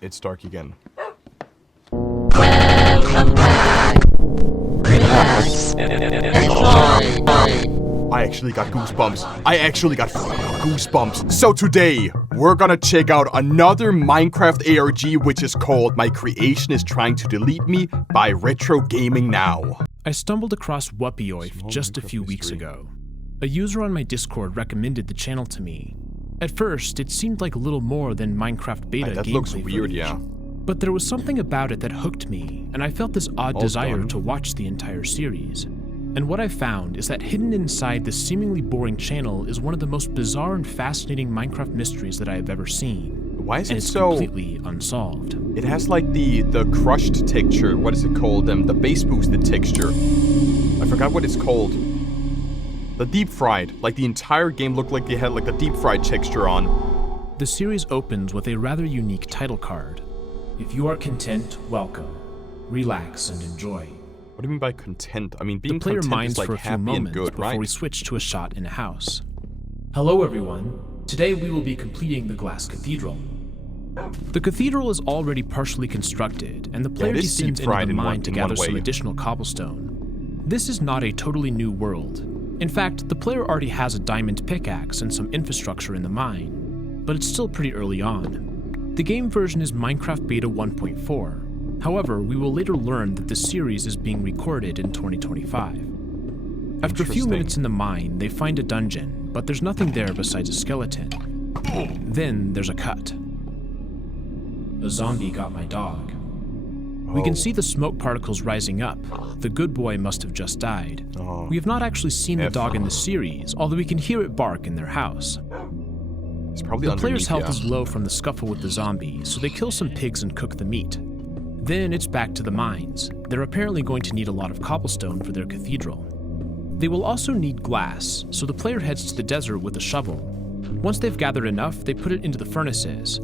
It's dark again. Welcome back. Relax. I actually got goosebumps. I actually got goosebumps. So today, we're gonna check out another Minecraft ARG, which is called My Creation is Trying to Delete Me by RetroGamingNow. I stumbled across Wupioif just a few weeks ago. A user on my Discord recommended the channel to me. At first, it seemed like a little more than Minecraft beta That gameplay looks weird, footage. yeah. But there was something about it that hooked me, and I felt this odd desire to watch the entire series. And what I found is that hidden inside this seemingly boring channel is one of the most bizarre and fascinating Minecraft mysteries that I have ever seen. Why is And it it's so... completely unsolved. It has like the crushed texture. What is it called? The base boosted texture. I forgot what it's called. The deep fried. Like the entire game looked like they had like the deep fried texture on. The series opens with a rather unique title card. If you are content, welcome. Relax and enjoy. What do you mean by content? I mean, being The player content mines is like for a few happy and moments good, before right? we switch to a shot in a house. Hello everyone. Today we will be completing the glass cathedral. The cathedral is already partially constructed, and the player it is descends deep into fried the in mine to one gather some way. additional cobblestone. This is not a totally new world. In fact, the player already has a diamond pickaxe and some infrastructure in the mine, but it's still pretty early on. The game version is Minecraft Beta 1.4. However, we will later learn that the series is being recorded in 2025. After a few Interesting. minutes in the mine, they find a dungeon, but there's nothing there besides a skeleton. Then there's a cut. A zombie got my dog. We can see the smoke particles rising up. The good boy must have just died. Oh. We have not actually seen the F. dog in the series, although we can hear it bark in their house. It's probably The player's underneath, health is low from the scuffle with the zombie, so they kill some pigs and cook the meat. Then it's back to the mines. They're apparently going to need a lot of cobblestone for their cathedral. They will also need glass, so the player heads to the desert with a shovel. Once they've gathered enough, they put it into the furnaces.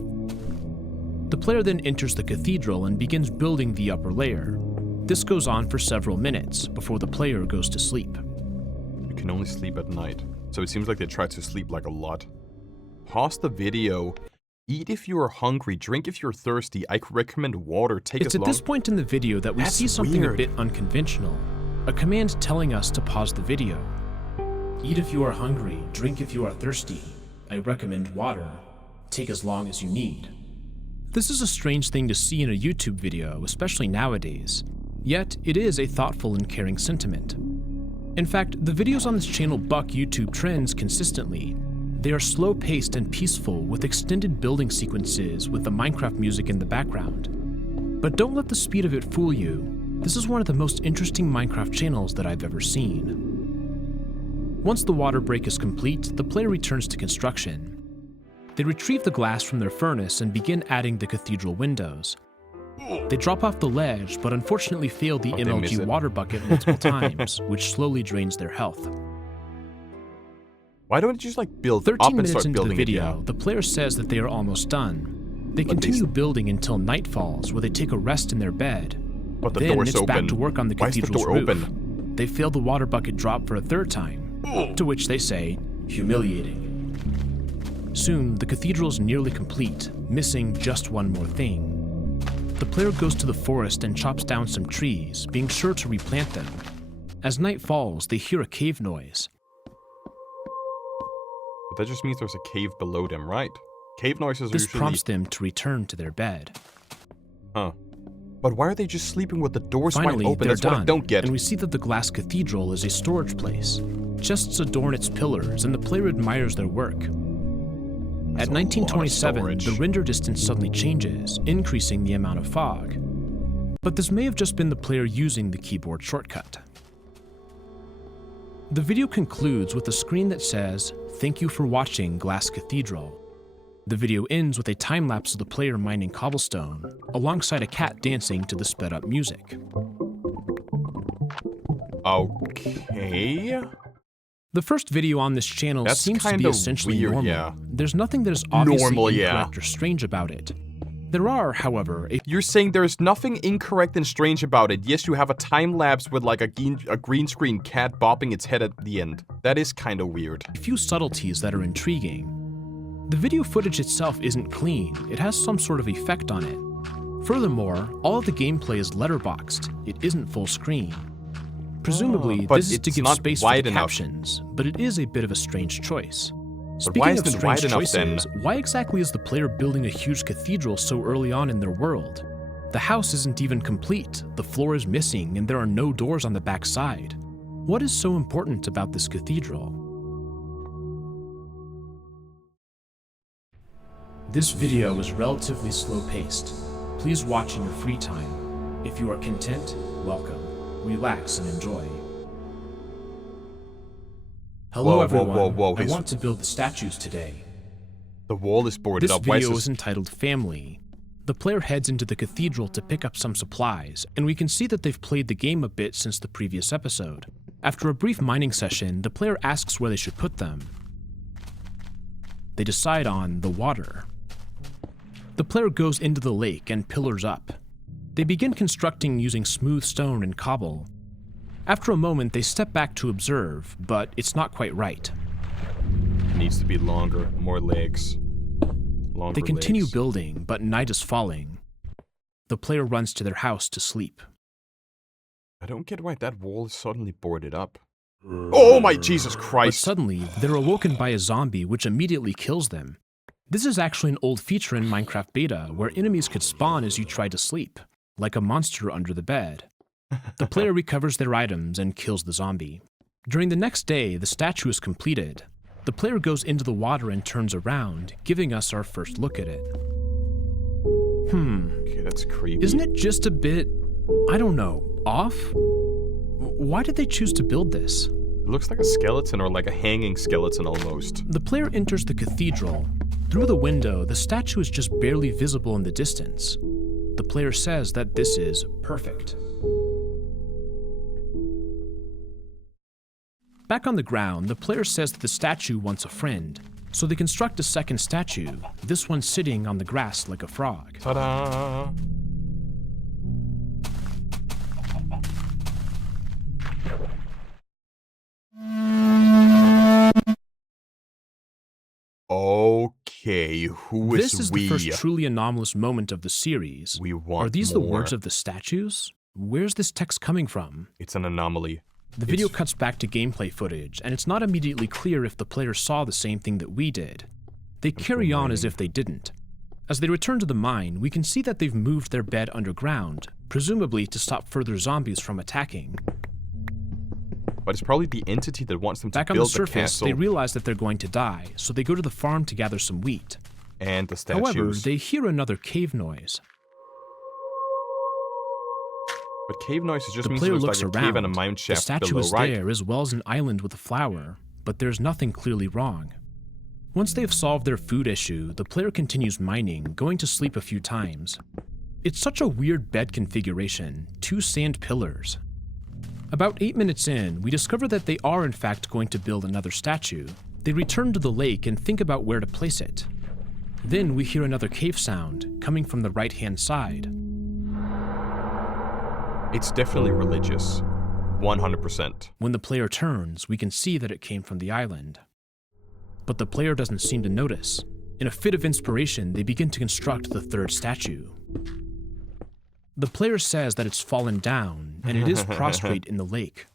The player then enters the cathedral and begins building the upper layer. This goes on for several minutes before the player goes to sleep. You can only sleep at night. So it seems like they try to sleep like a lot. Pause the video. Eat if you are hungry. Drink if you're thirsty. I recommend water. Take It's as at long... this point in the video that we That's see something weird. a bit unconventional. A command telling us to pause the video. Eat if you are hungry. Drink if you are thirsty. I recommend water. Take as long as you need. This is a strange thing to see in a YouTube video, especially nowadays. Yet, it is a thoughtful and caring sentiment. In fact, the videos on this channel buck YouTube trends consistently. They are slow-paced and peaceful, with extended building sequences with the Minecraft music in the background. But don't let the speed of it fool you. This is one of the most interesting Minecraft channels that I've ever seen. Once the water break is complete, the player returns to construction. They retrieve the glass from their furnace and begin adding the cathedral windows. They drop off the ledge, but unfortunately fail the Oh, they miss MLG it. water bucket multiple times, which slowly drains their health. Why don't you just like build 13 up and minutes start into the building video, it? the player says that they are almost done. They But they continue building until night falls, where they take a rest in their bed. But the Then door's it's open. back to work on the Why is the cathedral's door roof. open? They fail the water bucket drop for a third time, to which they say, humiliating. Soon, the cathedral is nearly complete, missing just one more thing. The player goes to the forest and chops down some trees, being sure to replant them. As night falls, they hear a cave noise. But that just means there's a cave below them, right? Cave noises are This usually... prompts them to return to their bed. Huh. But why are they just sleeping with the doors Finally, wide open? they're That's what done, I don't get. and we see that the glass cathedral is a storage place. Chests adorn its pillars, and the player admires their work. That's At a lot of 1927, storage. the render distance suddenly changes, increasing the amount of fog. But this may have just been the player using the keyboard shortcut. The video concludes with a screen that says, "Thank you for watching Glass Cathedral." The video ends with a time-lapse of the player mining cobblestone, alongside a cat dancing to the sped-up music. Okay... The first video on this channel That's seems to be kinda essentially weird, normal. yeah. There's nothing that is obviously Normal, yeah. incorrect or strange about it. There are, however, a You're saying there's nothing incorrect and strange about it. Yes, you have a time lapse with like a green screen cat bopping its head at the end. That is kind of weird. few subtleties that are intriguing. The video footage itself isn't clean, it has some sort of effect on it. Furthermore, all of the gameplay is letterboxed. It isn't full screen. Presumably, but this is to it's give not space for wide the enough. captions, but it is a bit of a strange choice. why Speaking isn't of it wide strange enough then? choices, why exactly is the player building a huge cathedral so early on in their world? The house isn't even complete, the floor is missing, and there are no doors on the back side. What is so important about this cathedral? This video is relatively slow-paced. Please watch in your free time. If you are content, welcome. Relax and enjoy. Hello everyone, I want to build the statues today. The wall is boarded This up. Why is video this? is entitled Family. The player heads into the cathedral to pick up some supplies, and we can see that they've played the game a bit since the previous episode. After a brief mining session, the player asks where they should put them. They decide on the water. The player goes into the lake and pillars up. They begin constructing using smooth stone and cobble. After a moment, they step back to observe, but it's not quite right. It needs to be longer, more legs. Longer They continue legs. building, but night is falling. The player runs to their house to sleep. I don't get why that wall is suddenly boarded up. Oh my Jesus But Christ! suddenly, they're awoken by a zombie which immediately kills them. This is actually an old feature in Minecraft Beta, where enemies could spawn as you try to sleep, like a monster under the bed. The player recovers their items and kills the zombie. During the next day, the statue is completed. The player goes into the water and turns around, giving us our first look at it. Okay, that's creepy. Isn't it just a bit, I don't know, off? Why did they choose to build this? It looks like a skeleton or like a hanging skeleton almost. The player enters the cathedral. Through the window, the statue is just barely visible in the distance. The player says that this is perfect. Back on the ground, the player says that the statue wants a friend, so they construct a second statue, this one sitting on the grass like a frog. Ta-da! Okay, who is This is we? the first truly anomalous moment of the series. We want Are these more. the words of the statues? Where's this text coming from? It's an anomaly. The video cuts back to gameplay footage, and it's not immediately clear if the player saw the same thing that we did. They carry on as if they didn't. As they return to the mine, we can see that they've moved their bed underground, presumably to stop further zombies from attacking. But it's probably the entity that wants them to Back on the build the surface, castle they realize that they're going to die, so they go to the farm to gather some wheat. and the statues. However, they hear another cave noise. But cave noises just The means player there's looks like a around. cave and a mine The shaft statue below, is right? there, as well as an island with a flower, but there's nothing clearly wrong. Once they have solved their food issue, the player continues mining, going to sleep a few times. It's such a weird bed configuration, 2 sand pillars. About 8 minutes in, we discover that they are in fact going to build another statue. They return to the lake and think about where to place it. Then we hear another cave sound, coming from the right-hand side. It's definitely religious. 100%. When the player turns, we can see that it came from the island. But the player doesn't seem to notice. In a fit of inspiration, they begin to construct the third statue. The player says that it's fallen down, and it is prostrate in the lake.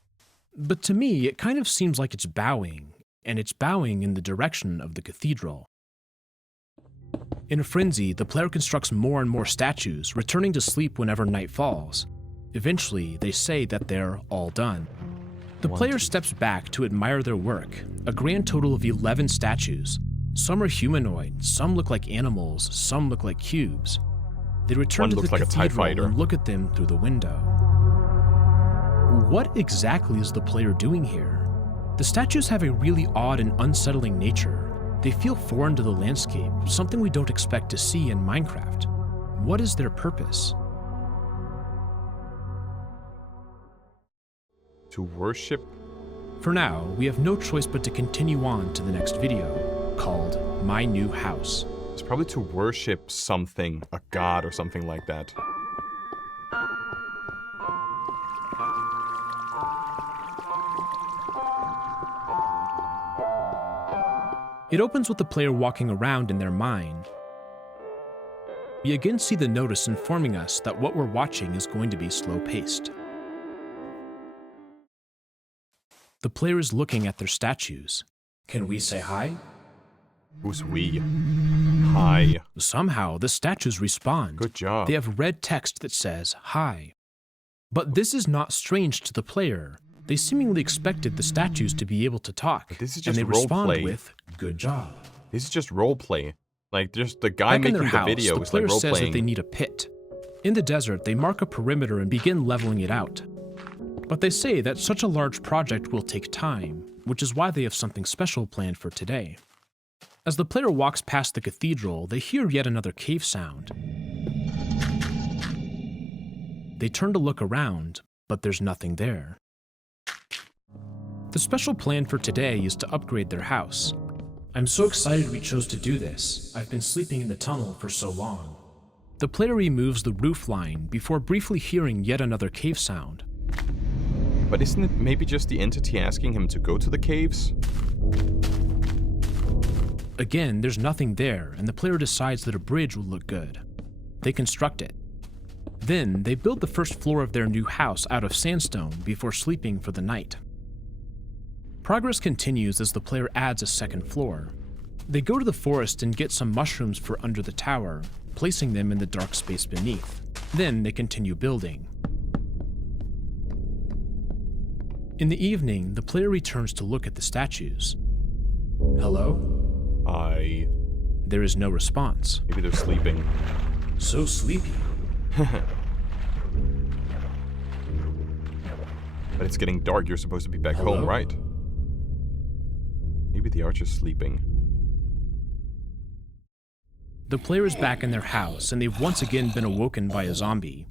But to me, it kind of seems like it's bowing, and it's bowing in the direction of the cathedral. In a frenzy, the player constructs more and more statues, returning to sleep whenever night falls. Eventually, they say that they're all done. The player steps back to admire their work, a grand total of 11 statues. Some are humanoid, some look like animals, some look like cubes. They return One to the looks like a TIE cathedral fighter. and look at them through the window. What exactly is the player doing here? The statues have a really odd and unsettling nature. They feel foreign to the landscape, something we don't expect to see in Minecraft. What is their purpose? To worship? For now, we have no choice but to continue on to the next video, called My New House. It's probably to worship something, a god or something like that. It opens with the player walking around in their mine. we again see the notice informing us that what we're watching is going to be slow-paced. The player is looking at their statues. Can we say hi? Who's we? Hi. Somehow, the statues respond. Good job. They have red text that says, hi. But this is not strange to the player. They seemingly expected the statues to be able to talk. But this is and just they role respond play. with, good job. This is just roleplay. Like, just the guy Back in making their the house, video the is player like says that they role-playing. need a pit. In the desert, they mark a perimeter and begin leveling it out. But they say that such a large project will take time, which is why they have something special planned for today. As the player walks past the cathedral, they hear yet another cave sound. They turn to look around, but there's nothing there. The special plan for today is to upgrade their house. I'm so excited we chose to do this. I've been sleeping in the tunnel for so long. The player removes the roof line before briefly hearing yet another cave sound. But isn't it maybe just the entity asking him to go to the caves? Again, there's nothing there, and the player decides that a bridge would look good. They construct it. Then, they build the first floor of their new house out of sandstone before sleeping for the night. Progress continues as the player adds a second floor. They go to the forest and get some mushrooms for under the tower, placing them in the dark space beneath. Then they continue building. In the evening, the player returns to look at the statues. Hello? There is no response. Maybe they're sleeping. So sleepy. But it's getting dark, you're supposed to be back home, right? Maybe they are just sleeping. The player is back in their house, and they've once again been awoken by a zombie.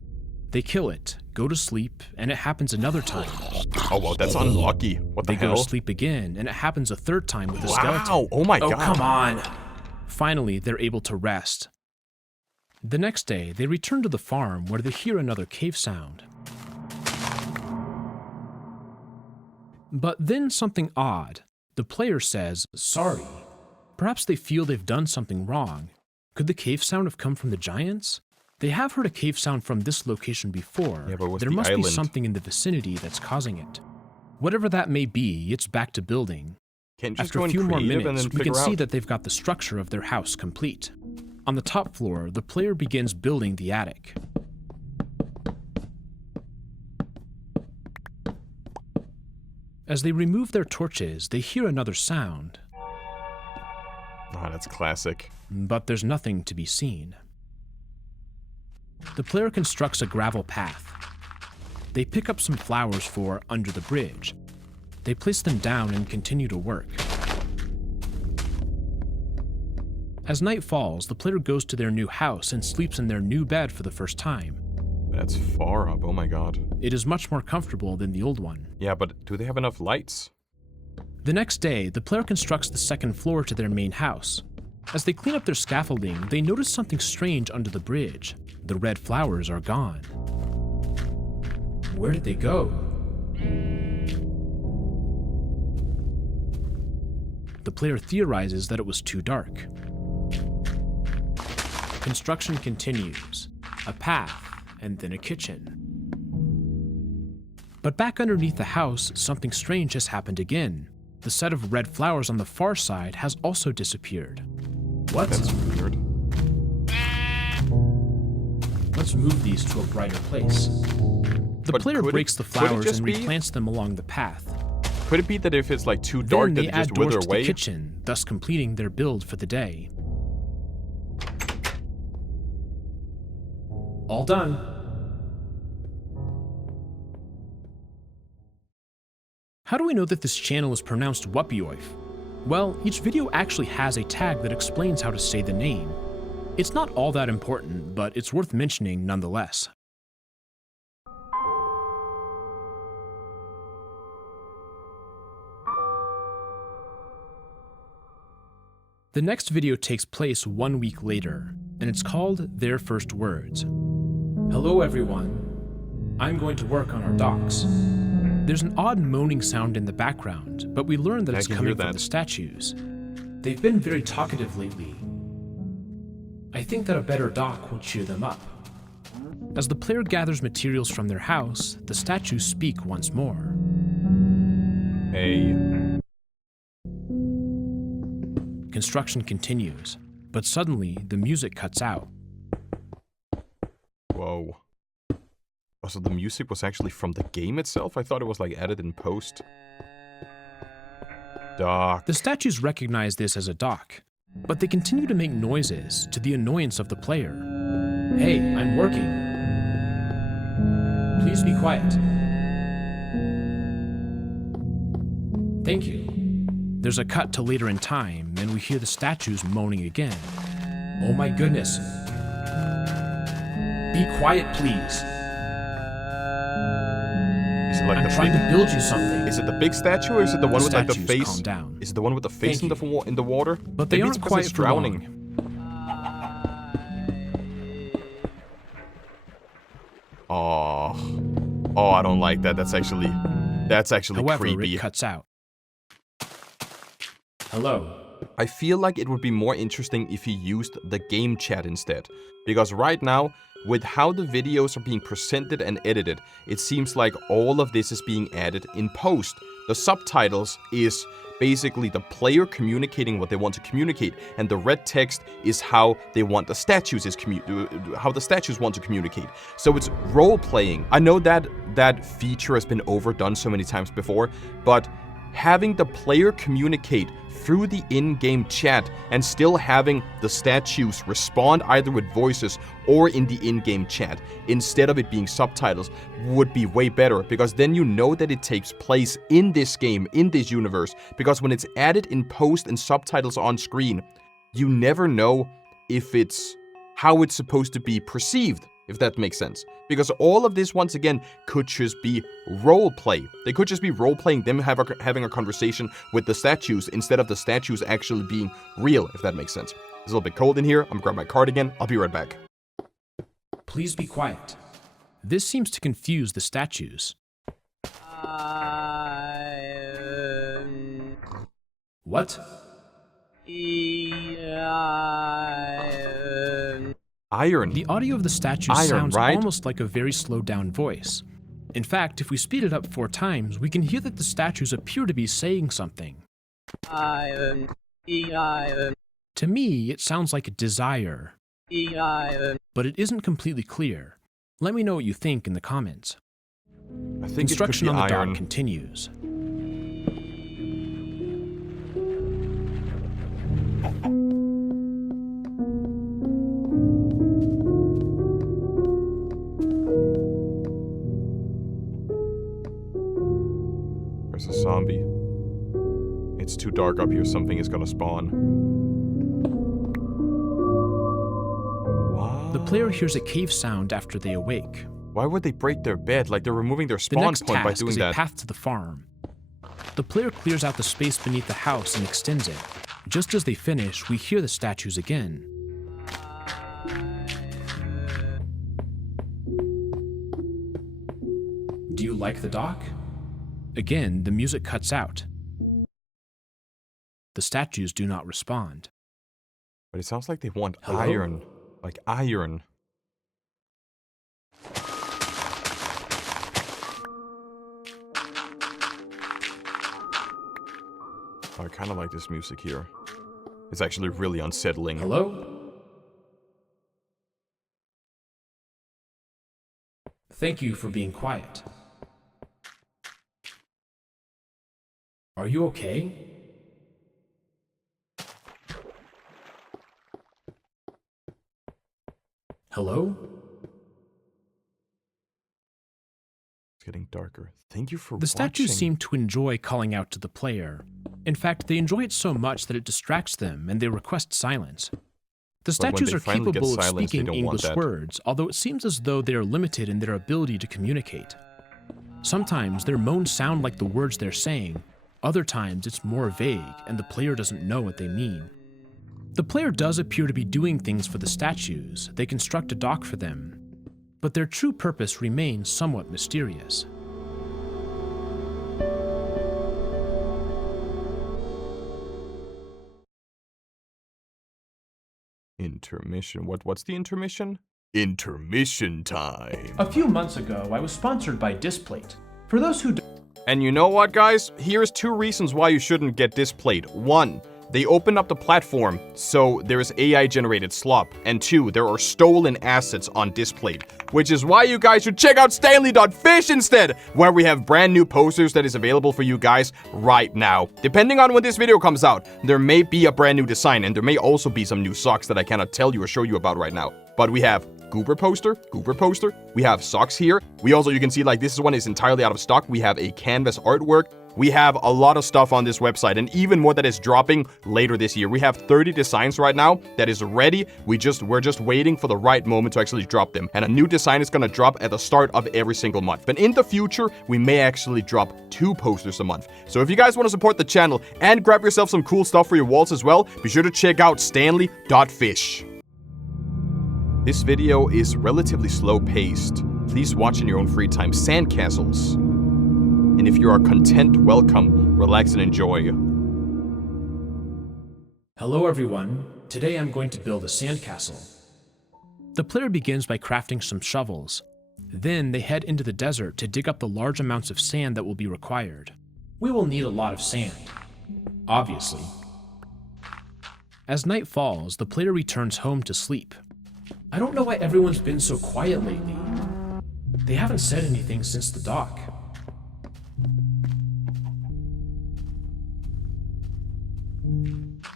They kill it, go to sleep, and it happens another time. Oh, well, that's unlucky. What the They go hell? to sleep again, and it happens a third time with a skeleton. Wow! Oh my god! come on! Finally, they're able to rest. The next day, they return to the farm where they hear another cave sound. But then something odd. The player says, sorry. Perhaps they feel they've done something wrong. Could the cave sound have come from the giants? They have heard a cave sound from this location before. Yeah, but what's there the must be island? something in the vicinity that's causing it. Whatever that may be, it's back to building. Can't you just After go a in few more creative and minutes, then we can figure see out? that they've got the structure of their house complete. On the top floor, the player begins building the attic. As they remove their torches, they hear another sound, Ah, that's classic. but there's nothing to be seen. The player constructs a gravel path. They pick up some flowers for under the bridge. They place them down and continue to work. As night falls, the player goes to their new house and sleeps in their new bed for the first time. That's far up, oh my god. It is much more comfortable than the old one. Yeah, but do they have enough lights? The next day, the player constructs the second floor to their main house. As they clean up their scaffolding, they notice something strange under the bridge. The red flowers are gone. Where did they go? The player theorizes that it was too dark. Construction continues. A path, and then a kitchen. But back underneath the house, something strange has happened again. The set of red flowers on the far side has also disappeared. What? That's weird. Let's move these to a brighter place. The But player could it- breaks the could it flowers just and be- replants them along the path. Could it be that if it's like too dark Then that they it add just doors wither to away? the kitchen, thus completing their build for the day. All done. How do we know that this channel is pronounced Wupioif? Well, each video actually has a tag that explains how to say the name. It's not all that important, but it's worth mentioning nonetheless. The next video takes place 1 week later, and it's called Their First Words. Hello everyone. I'm going to work on our docks. There's an odd moaning sound in the background, but we learn that I it's can coming hear from that. the statues. They've been very talkative lately. I think that a better dock will cheer them up. As the player gathers materials from their house, the statues speak once more. Hey. Construction continues, but suddenly the music cuts out. Whoa. Oh, so the music was actually from the game itself? I thought it was like added in post. Dock. The statues recognize this as a dock, but they continue to make noises to the annoyance of the player. Hey, I'm working. Please be quiet. Thank you. There's a cut to later in time, and we hear the statues moaning again. Oh my goodness. Be quiet, please. Is it like I'm the trying big, to build you something. Is it the big statue or is it the one with like the Statues, face? calm down. Is it the one with the face Thank in the water? But they Maybe aren't it's 'cause quiet it's for drowning. long. Oh, I don't like that. That's actually However, creepy. it cuts out. Hello. I feel like it would be more interesting if he used the game chat instead. Because right now, with how the videos are being presented and edited, it seems like all of this is being added in post. The subtitles is basically the player communicating what they want to communicate, and the red text is how they want the statues how the statues want to communicate. So it's role playing. I know that that feature has been overdone so many times before, but having the player communicate through the in-game chat and still having the statues respond either with voices or in the in-game chat instead of it being subtitles would be way better, because then you know that it takes place in this game, in this universe, because when it's added in post and subtitles on screen, you never know if it's how it's supposed to be perceived, if that makes sense. Because all of this, once again, could just be role play. They could just be role playing them having a conversation with the statues instead of the statues actually being real, if that makes sense. It's a little bit cold in here. I'm gonna grab my cardigan. I'll be right back. Please be quiet. This seems to confuse the statues. What? Iron. The audio of the statues Iron, sounds right? almost like a very slowed down voice. In fact, if we speed it up 4 times, we can hear that the statues appear to be saying something. Iron. To me, it sounds like desire, but it isn't completely clear. Let me know what you think in the comments. I think Construction it could on be the iron. dock continues. There's a zombie. It's too dark up here. Something is gonna spawn. What? The player hears a cave sound after they awake. Why would they break their bed? Like they're removing their The spawn next point by task doing is a that. path to the farm. The player clears out the space beneath the house and extends it. Just as they finish, we hear the statues again. Do you like the dock? Again, the music cuts out. The statues do not respond. But it sounds like they want Hello? iron. Like iron. I kind of like this music here. It's actually really unsettling. Hello? Thank you for being quiet. Are you okay? Hello? It's getting darker. Thank you for The statues watching. seem to enjoy calling out to the player. In fact, they enjoy it so much that it distracts them and they request silence. The But when statues they are finally get capable of silence, they speaking don't want English that. words, although it seems as though they are limited in their ability to communicate. Sometimes their moans sound like the words they're saying, other times it's more vague and the player doesn't know what they mean. The player does appear to be doing things for the statues. They construct a dock for them, but their true purpose remains somewhat mysterious. Intermission. What's the intermission? Intermission time. A few months ago, I was sponsored by Displate. For those who And you know what, guys? Here's 2 reasons why you shouldn't get Displate. 1, they opened up the platform, so there is AI-generated slop. And 2, there are stolen assets on Displate, which is why you guys should check out Stanley.fish instead, where we have brand new posters that is available for you guys right now. Depending on when this video comes out, there may be a brand new design, and there may also be some new socks that I cannot tell you or show you about right now. But we have Goober poster. We have socks here. We also, you can see, like, this one is entirely out of stock. We have a canvas artwork. We have a lot of stuff on this website, and even more that is dropping later this year. We have 30 designs right now that is ready. We're just waiting for the right moment to actually drop them. And a new design is gonna drop at the start of every single month. But in the future, we may actually drop 2 posters a month. So if you guys want to support the channel and grab yourself some cool stuff for your walls as well, be sure to check out Stanley.fish. This video is relatively slow-paced. Please watch in your own free time. Sandcastles. And if you are content, welcome, relax and enjoy. Hello everyone, today I'm going to build a sandcastle. The player begins by crafting some shovels. Then they head into the desert to dig up the large amounts of sand that will be required. We will need a lot of sand, obviously. As night falls, the player returns home to sleep. I don't know why everyone's been so quiet lately. They haven't said anything since the dock.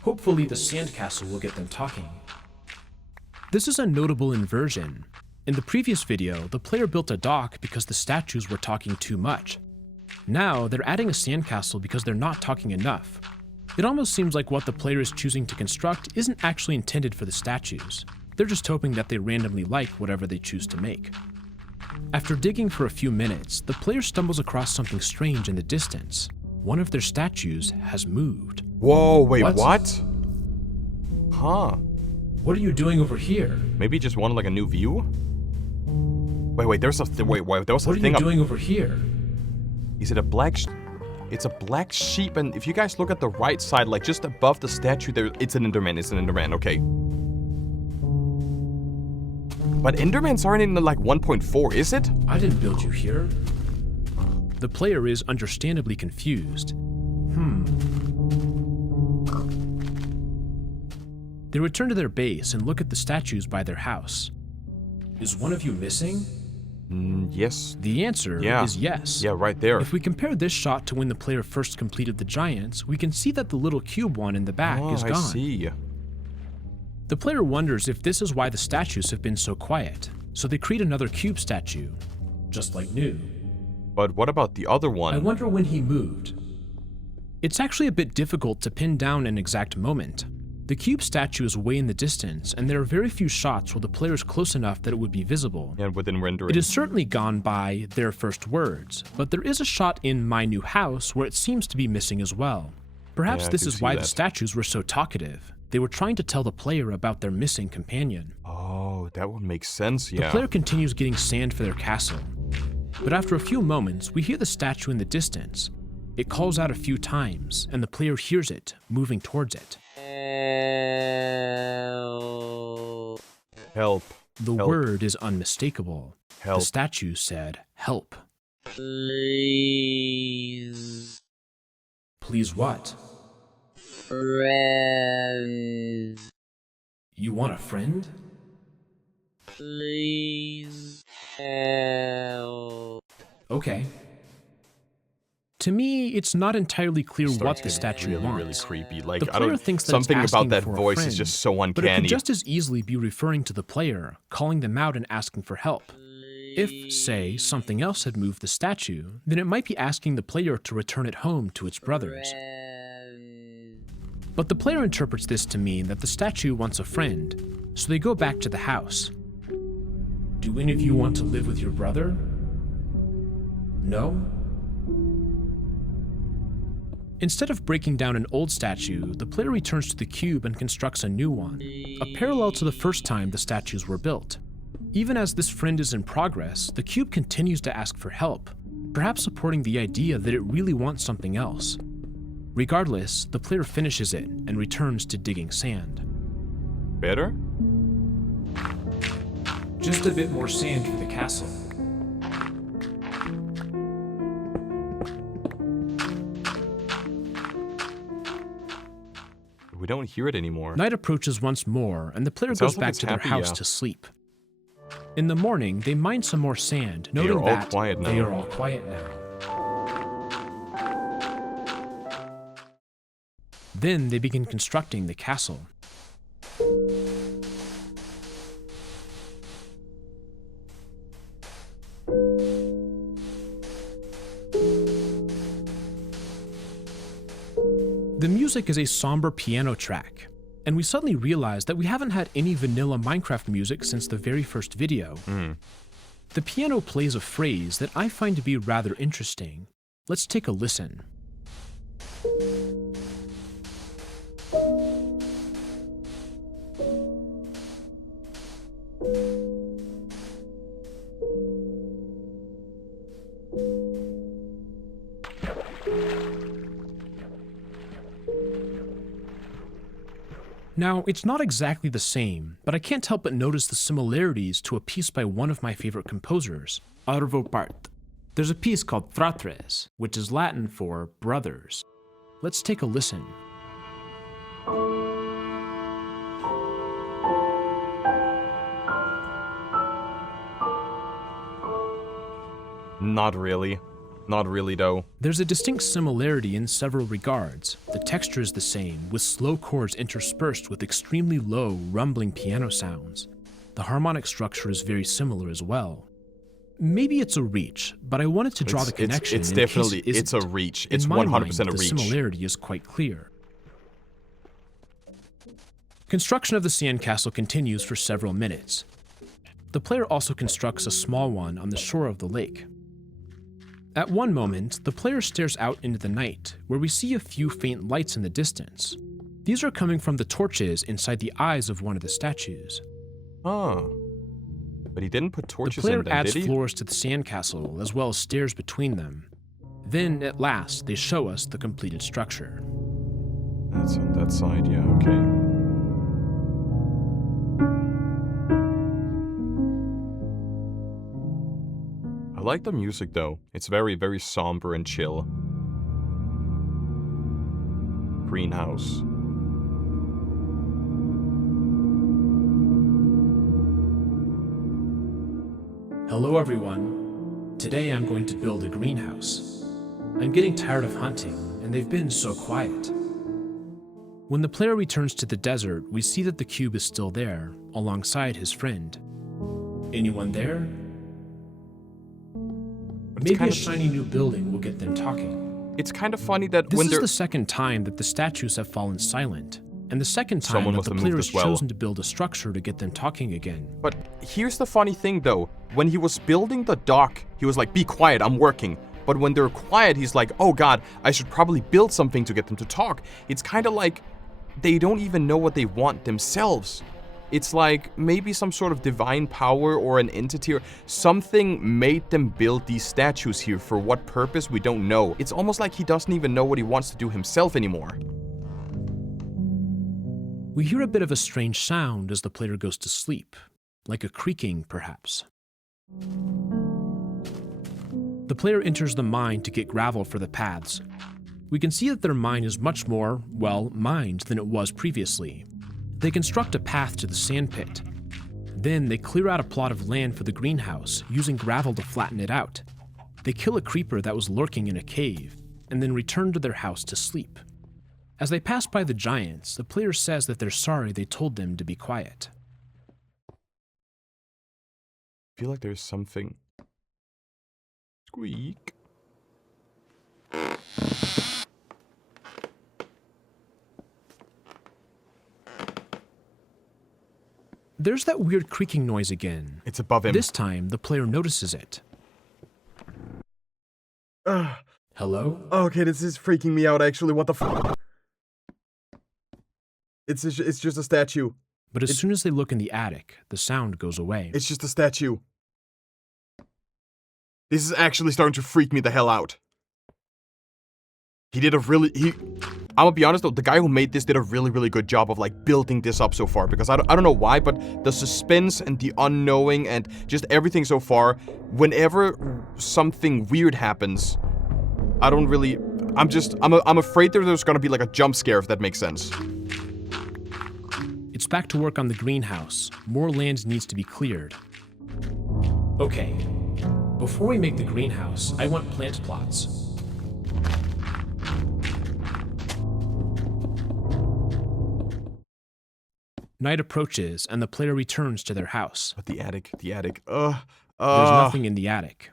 Hopefully the sandcastle will get them talking. This is a notable inversion. In the previous video, the player built a dock because the statues were talking too much. Now, they're adding a sandcastle because they're not talking enough. It almost seems like what the player is choosing to construct isn't actually intended for the statues. They're just hoping that they randomly like whatever they choose to make. After digging for a few minutes, the player stumbles across something strange in the distance. One of their statues has moved. Whoa, wait, what? Huh. What are you doing over here? Maybe you just wanted like a new view? Wait, there's a there was a What are thing you doing over here? Is it a black It's a black sheep, and if you guys look at the right side, like just above the statue there, it's an Enderman, okay. But Endermans aren't in the, like, 1.4, is it? I didn't build you here. The player is understandably confused. They return to their base and look at the statues by their house. Is one of you missing? Yes. The answer is yes. Yeah, right there. If we compare this shot to when the player first completed the giants, we can see that the little cube one in the back is gone. I see. The player wonders if this is why the statues have been so quiet, so they create another cube statue, just like new. But what about the other one? I wonder when he moved. It's actually a bit difficult to pin down an exact moment. The cube statue is way in the distance, and there are very few shots where the player is close enough that it would be visible. And within rendering. It is certainly gone by their first words, but there is a shot in My New House where it seems to be missing as well. Perhaps this is why the statues were so talkative. They were trying to tell the player about their missing companion. Oh, that would make sense, yeah. The player continues getting sand for their castle. But after a few moments, we hear the statue in the distance. It calls out a few times, and the player hears it, moving towards it. Help. The word is unmistakable. Help. The statue said, "Help." Please. Please what? Friend. You want a friend? Please help. Okay. To me, it's not entirely clear what the statue wants. Really creepy. Like, The I player don't thinks that something it's about that asking for a voice is friend, just so uncanny. But it could just as easily be referring to the player, calling them out and asking for help. If, say, something else had moved the statue, then it might be asking the player to return it home to its brothers. But the player interprets this to mean that the statue wants a friend, so they go back to the house. Do any of you want to live with your brother? No? Instead of breaking down an old statue, the player returns to the cube and constructs a new one, a parallel to the first time the statues were built. Even as this friend is in progress, the cube continues to ask for help, perhaps supporting the idea that it really wants something else. Regardless, the player finishes it and returns to digging sand. Better? Just a bit more sand for the castle. We don't hear it anymore. Night approaches once more, and the player It goes sounds like back it's to their happy, house yeah. to sleep. In the morning, they mine some more sand, They are noting all that quiet now. they are all quiet now. Then they begin constructing the castle. The music is a somber piano track, and we suddenly realize that we haven't had any vanilla Minecraft music since the very first video. The piano plays a phrase that I find to be rather interesting. Let's take a listen. Now, it's not exactly the same, but I can't help but notice the similarities to a piece by one of my favorite composers, Arvo Pärt. There's a piece called Fratres, which is Latin for brothers. Let's take a listen. Not really. Not really, though. There's a distinct similarity in several regards. The texture is the same, with slow chords interspersed with extremely low, rumbling piano sounds. The harmonic structure is very similar as well. Maybe it's a reach, but I wanted to draw the connection. It's in case definitely, it it's a isn't. reach. In It's my 100% mind, a reach. The similarity is quite clear. Construction of the sandcastle continues for several minutes. The player also constructs a small one on the shore of the lake. At one moment, the player stares out into the night, where we see a few faint lights in the distance. These are coming from the torches inside the eyes of one of the statues. Oh. But he didn't put The torches player in them, adds did he? floors to the sandcastle, as well as stairs between them. Then, at last, they show us the completed structure. That's on that side, yeah, okay. I like the music, though. It's very, very somber and chill. Greenhouse. Hello everyone. Today I'm going to build a greenhouse. I'm getting tired of hunting, and they've been so quiet. When the player returns to the desert, we see that the cube is still there, alongside his friend. Anyone there? Maybe a shiny new building will get them talking. It's kind of funny that This when is they're... the second time that the statues have fallen silent, and the second time Someone that must the have player moved has as well. chosen to build a structure to get them talking again. But here's the funny thing, though. When he was building the dock, he was like, be quiet, I'm working. But when they're quiet, he's like, oh god, I should probably build something to get them to talk. It's kind of like they don't even know what they want themselves. It's like maybe some sort of divine power or an entity or something made them build these statues here. For what purpose, we don't know. It's almost like he doesn't even know what he wants to do himself anymore. We hear a bit of a strange sound as the player goes to sleep, like a creaking, perhaps. The player enters the mine to get gravel for the paths. We can see that their mine is much more, well, mined than it was previously. They construct a path to the sand pit. Then they clear out a plot of land for the greenhouse, using gravel to flatten it out. They kill a creeper that was lurking in a cave, and then return to their house to sleep. As they pass by the giants, the player says that they're sorry they told them to be quiet. I feel like there's something... Squeak. There's that weird creaking noise again. It's above him. This time, the player notices it. Hello? Okay, this is freaking me out, actually. What the f... It's just a statue. But as soon as they look in the attic, the sound goes away. It's just a statue. This is actually starting to freak me the hell out. He did a really... I'm gonna be honest though, the guy who made this did a really, really good job of like building this up so far, because I don't know why, but the suspense and the unknowing and just everything so far, whenever something weird happens, I don't really, I'm afraid that there's gonna be like a jump scare, if that makes sense. It's back to work on the greenhouse. More land needs to be cleared. Okay, before we make the greenhouse, I want plant plots. Night approaches, and the player returns to their house. But the attic. There's nothing in the attic.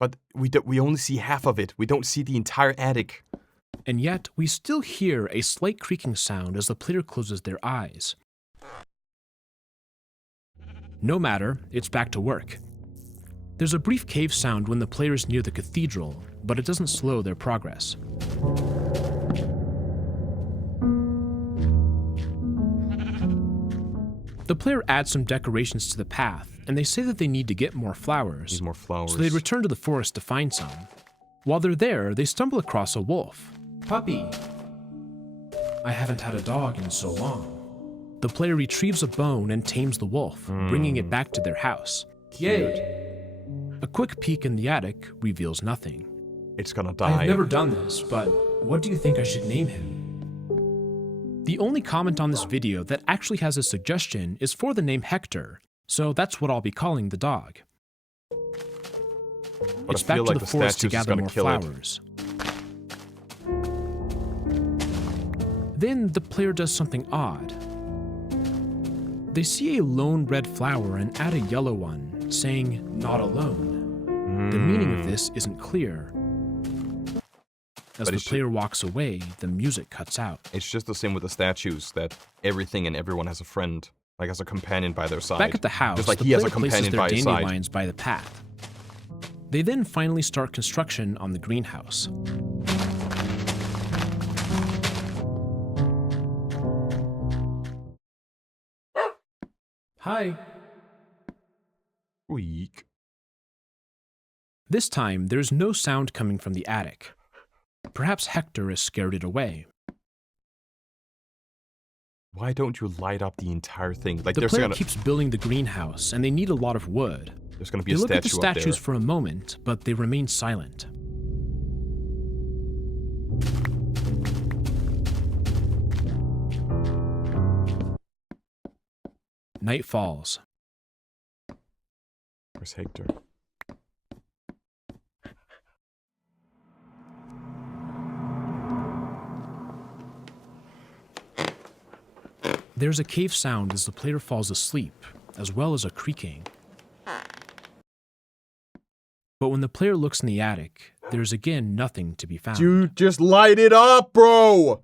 But we only see half of it. We don't see the entire attic. And yet, we still hear a slight creaking sound as the player closes their eyes. No matter, it's back to work. There's a brief cave sound when the player is near the cathedral, but it doesn't slow their progress. The player adds some decorations to the path, and they say that they need to get more flowers. Need more flowers. So they return to the forest to find some. While they're there, they stumble across a wolf. Puppy! I haven't had a dog in so long. The player retrieves a bone and tames the wolf, bringing it back to their house. Cute! A quick peek in the attic reveals nothing. It's gonna die. I've never done this, but what do you think I should name him? The only comment on this video that actually has a suggestion is for the name Hector, so that's what I'll be calling the dog. But It's I back feel to like the the forest to statues is gather gonna more kill it. flowers. Then the player does something odd. They see a lone red flower and add a yellow one, saying, "Not alone." The meaning of this isn't clear. As the player walks away, the music cuts out. It's just the same with the statues, that everything and everyone has a friend, like has a companion by their side. Back at the house, just like the he has player a companion places by their his side. dandelions by the path. They then finally start construction on the greenhouse. Hi. Weak. This time, there's no sound coming from the attic. Perhaps Hector has scared it away. Why don't you light up the entire thing? Like The player keeps building the greenhouse, and they need a lot of wood. there's gonna be They a look at the statue up there. statues for a moment, but they remain silent. Night falls. Where's Hector? There's a cave sound as the player falls asleep, as well as a creaking. But when the player looks in the attic, there's again nothing to be found. Dude, just light it up, bro!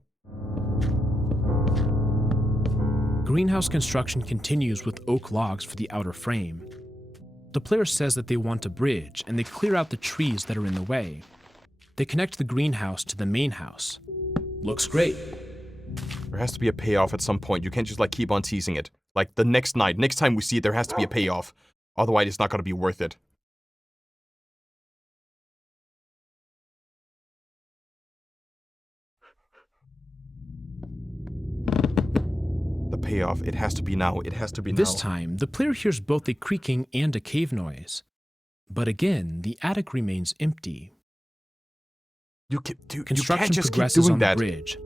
Greenhouse construction continues with oak logs for the outer frame. The player says that they want a bridge, and they clear out the trees that are in the way. They connect the greenhouse to the main house. Looks great. There has to be a payoff at some point. You can't just like keep on teasing it. Like the next night, next time we see it, there has to be a payoff. Otherwise, it's not gonna be worth it. The payoff, it has to be now. It has to be now. This time, the player hears both a creaking and a cave noise. But again, the attic remains empty. You can't Construction just keep progresses doing on that. the bridge.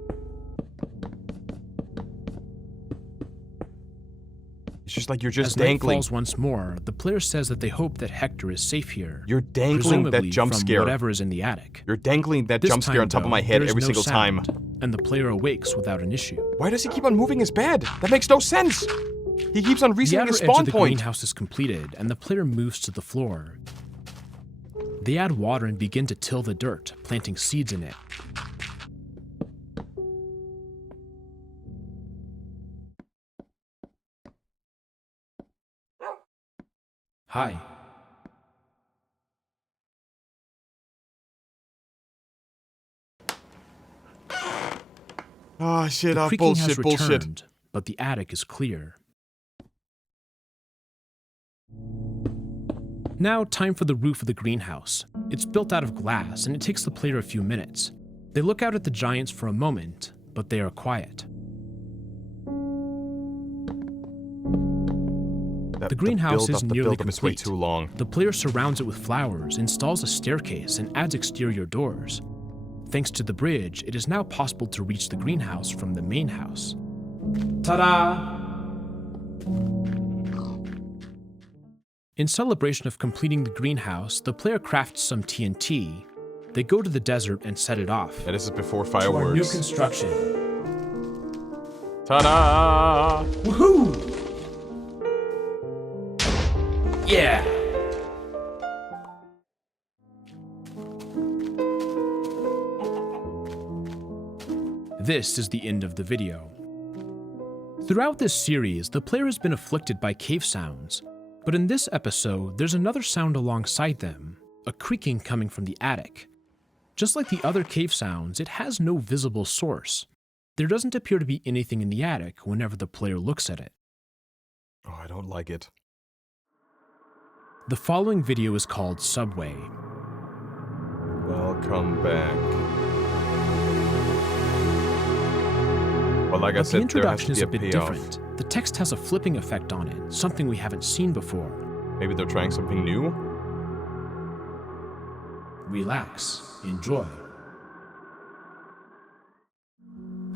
It's just like you're just As night dangling. falls once more, the player says that they hope that Hector is safe here. You're dangling that presumably jump from scare. whatever is in the attic. You're dangling that This jump scare time, on top though, of my head there is every no single time. sound, and the player awakes without an issue. Why does he keep on moving his bed? That makes no sense. He keeps on The resetting outer his edge of spawn the point. greenhouse is completed, and the player moves to the floor. They add water and begin to till the dirt, planting seeds in it. Hi. Ah, shit, The creaking has bullshit. returned, but the attic is clear. Now, time for the roof of the greenhouse. It's built out of glass, and it takes the player a few minutes. They look out at the giants for a moment, but they are quiet. The greenhouse is nearly complete. Way too long. The player surrounds it with flowers, installs a staircase, and adds exterior doors. Thanks to the bridge, it is now possible to reach the greenhouse from the main house. Ta-da! In celebration of completing the greenhouse, the player crafts some TNT. They go to the desert and set it off. Yeah, this is before To our fireworks. new construction. Ta-da! Woohoo! Yeah! This is the end of the video. Throughout this series, the player has been afflicted by cave sounds, but in this episode, there's another sound alongside them, a creaking coming from the attic. Just like the other cave sounds, it has no visible source. There doesn't appear to be anything in the attic whenever the player looks at it. Oh, I don't like it. The following video is called Subway. Welcome back. Well, like I But the said, there has introduction to is be a a bit payoff. different. The text has a flipping effect on it, something we haven't seen before. Maybe they're trying something new? Relax, enjoy.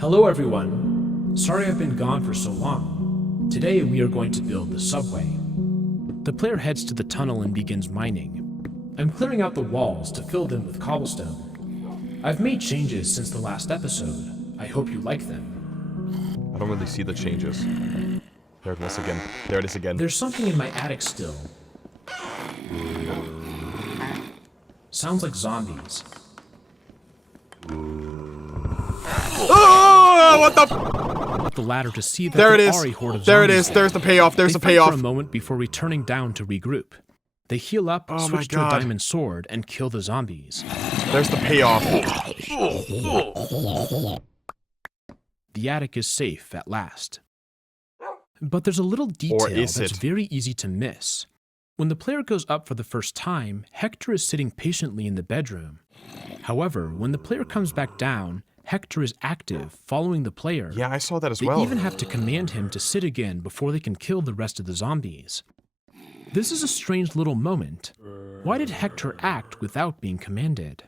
Hello everyone. Sorry I've been gone for so long. Today we are going to build the subway. The player heads to the tunnel and begins mining. I'm clearing out the walls to fill them with cobblestone. I've made changes since the last episode. I hope you like them. I don't really see the changes. There it is again. There it is again. There's something in my attic still. Sounds like zombies. Oh, what the? Up the ladder to see that There it there is. are a horde of There it zombies is. There's the payoff. There's They the fight payoff. for a moment before returning down to regroup. They heal up, Oh my switch to a God. diamond sword, and kill the zombies. There's the payoff. The attic is safe at last. But there's a little detail is that's it? very easy to miss. When the player goes up for the first time, Hector is sitting patiently in the bedroom. However, when the player comes back down, Hector is active, following the player. Yeah, I saw that as They well. even have to command him to sit again before they can kill the rest of the zombies. This is a strange little moment. Why did Hector act without being commanded?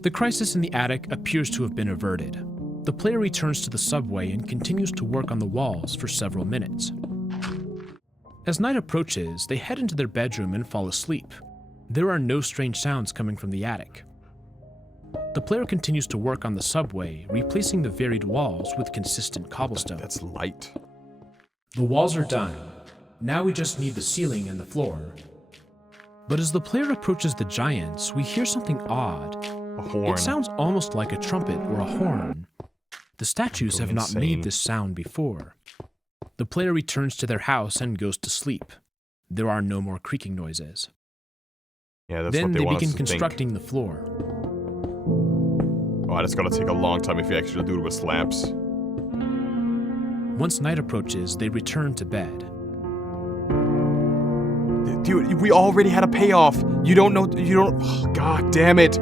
The crisis in the attic appears to have been averted. The player returns to the subway and continues to work on the walls for several minutes. As night approaches, they head into their bedroom and fall asleep. There are no strange sounds coming from the attic. The player continues to work on the subway, replacing the varied walls with consistent cobblestone. That's light. The walls are done. Now we just need the ceiling and the floor. But as the player approaches the giants, we hear something odd. A horn. It sounds almost like a trumpet or a horn. The statues Going have not insane. made this sound before. The player returns to their house and goes to sleep. There are no more creaking noises. Yeah, that's Then what they they want begin us to think. constructing the floor. Oh, that's gonna take a long time if you actually do it with slabs. Once night approaches, they return to bed. Dude, we already had a payoff. You don't know. Oh, God damn it.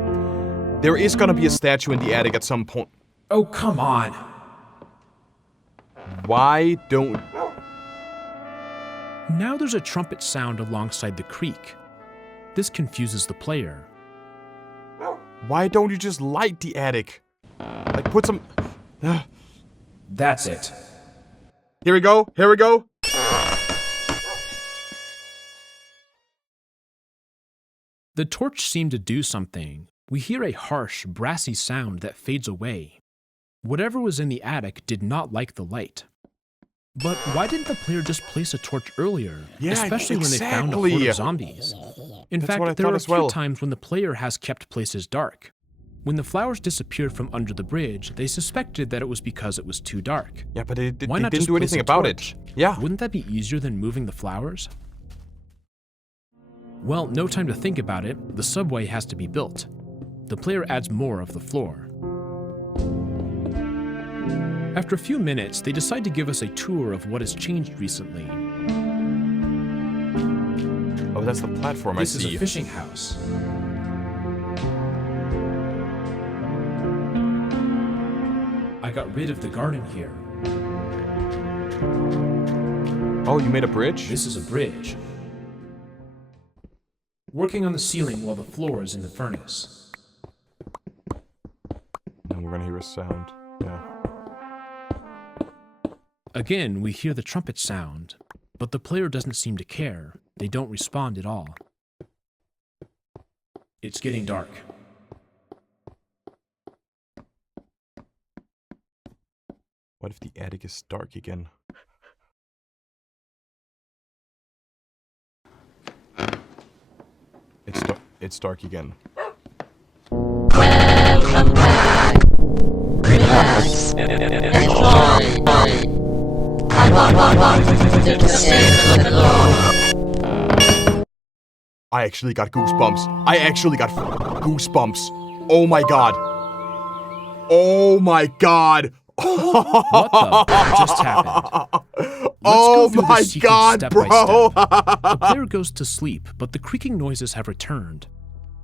There is gonna be a statue in the attic at some point. Oh, come on! Why don't... Now there's a trumpet sound alongside the creak. This confuses the player. Why don't you just light the attic? Like, put some... That's it. Here we go. Here we go. The torch seemed to do something. We hear a harsh, brassy sound that fades away. Whatever was in the attic did not like the light. But why didn't the player just place a torch earlier, Yeah, especially when they found a horde exactly. of zombies? In That's what I fact, there thought are a as few well. times when the player has kept places dark. When the flowers disappeared from under the bridge, they suspected that it was because it was too dark. Yeah, but they Why not didn't just do place anything a about torch? it. Yeah. Wouldn't that be easier than moving the flowers? Well, no time to think about it. The subway has to be built. The player adds more of the floor. After a few minutes, they decide to give us a tour of what has changed recently. Oh, that's the platform This I is see. a fishing house. got rid of the garden here. Oh, you made a bridge? This is a bridge. Working on the ceiling while the floor is in the furnace. And we're gonna hear a sound. Yeah. Again, we hear the trumpet sound, but the player doesn't seem to care. They don't respond at all. It's getting dark. What if the attic is dark again? It's dark again. Welcome back. Relax. Enjoy. I want you to say hello. I actually got goosebumps. I actually got goosebumps. Oh my god. Oh my god. What the just happened? Oh my god, step bro! The player goes to sleep, but the creaking noises have returned.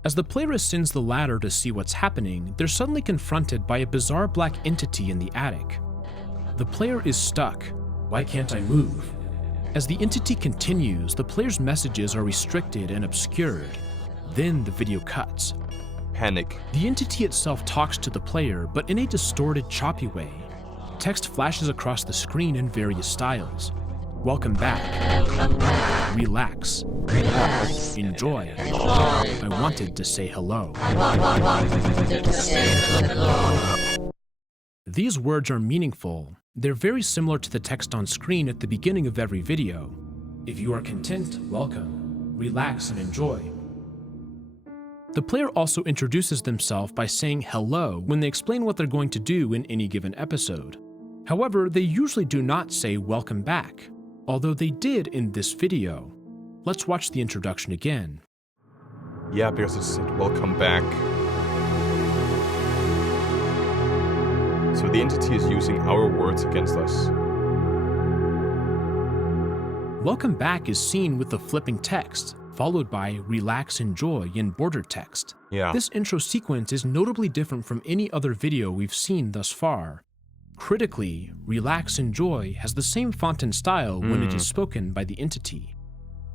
As the player ascends the ladder to see what's happening, they're suddenly confronted by a bizarre black entity in the attic. The player is stuck. Why can't I move? As the entity continues, the player's messages are restricted and obscured. Then the video cuts. Panic. The entity itself talks to the player, but in a distorted, choppy way. Text flashes across the screen in various styles. Welcome back. Relax. Enjoy. I wanted to say hello. These words are meaningful. They're very similar to the text on screen at the beginning of every video. If you are content, welcome. Relax and enjoy. The player also introduces themselves by saying hello when they explain what they're going to do in any given episode. However, they usually do not say welcome back, although they did in this video. Let's watch the introduction again. Yeah, because it said welcome back. So the entity is using our words against us. Welcome back is seen with the flipping text, followed by relax, enjoy in border text. Yeah. This intro sequence is notably different from any other video we've seen thus far. Critically, relax, enjoy has the same font and style when it is spoken by the entity.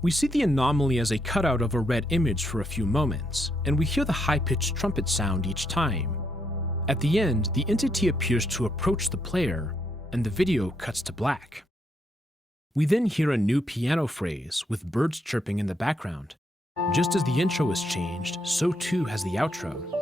We see the anomaly as a cutout of a red image for a few moments, and we hear the high-pitched trumpet sound each time. At the end, the entity appears to approach the player, and the video cuts to black. We then hear a new piano phrase with birds chirping in the background. Just as the intro is changed, so too has the outro.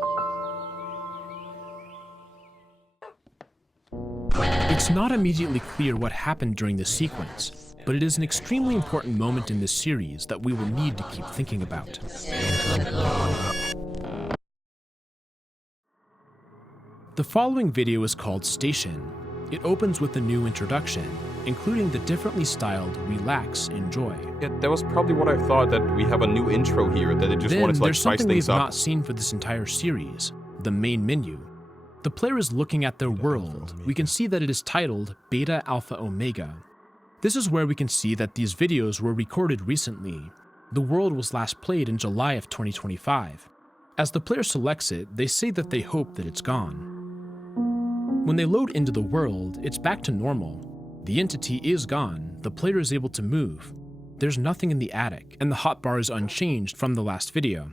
It's not immediately clear what happened during this sequence, but it is an extremely important moment in this series that we will need to keep thinking about. The following video is called Station. It opens with a new introduction, including the differently styled relax, enjoy. Yeah, that was probably what I thought, that we have a new intro here, that it just Then wanted to like there's spice something things we've up. not seen for this entire series, the main menu. The player is looking at their world. We can see that it is titled Beta Alpha Omega. This is where we can see that these videos were recorded recently. The world was last played in July of 2025. As the player selects it, they say that they hope that it's gone. When they load into the world, it's back to normal. The entity is gone, the player is able to move. There's nothing in the attic, and the hotbar is unchanged from the last video.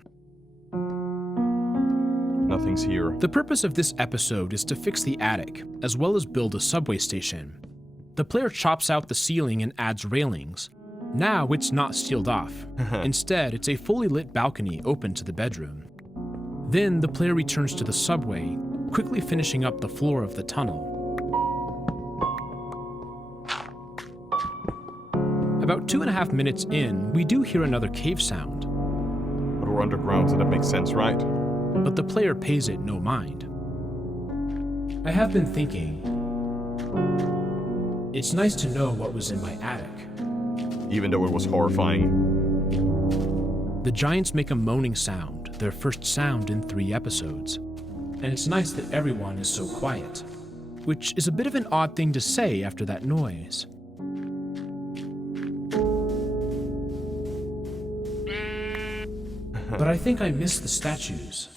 Nothing's here. The purpose of this episode is to fix the attic, as well as build a subway station. The player chops out the ceiling and adds railings. Now it's not sealed off. Instead, it's a fully lit balcony open to the bedroom. Then the player returns to the subway, quickly finishing up the floor of the tunnel. About 2.5 minutes in, we do hear another cave sound, But we're underground, so that makes sense, right? but the player pays it no mind. I have been thinking, it's nice to know what was in my attic. Even though it was horrifying. The giants make a moaning sound, their first sound in 3 episodes. And it's nice that everyone is so quiet, which is a bit of an odd thing to say after that noise. But I think I miss the statues.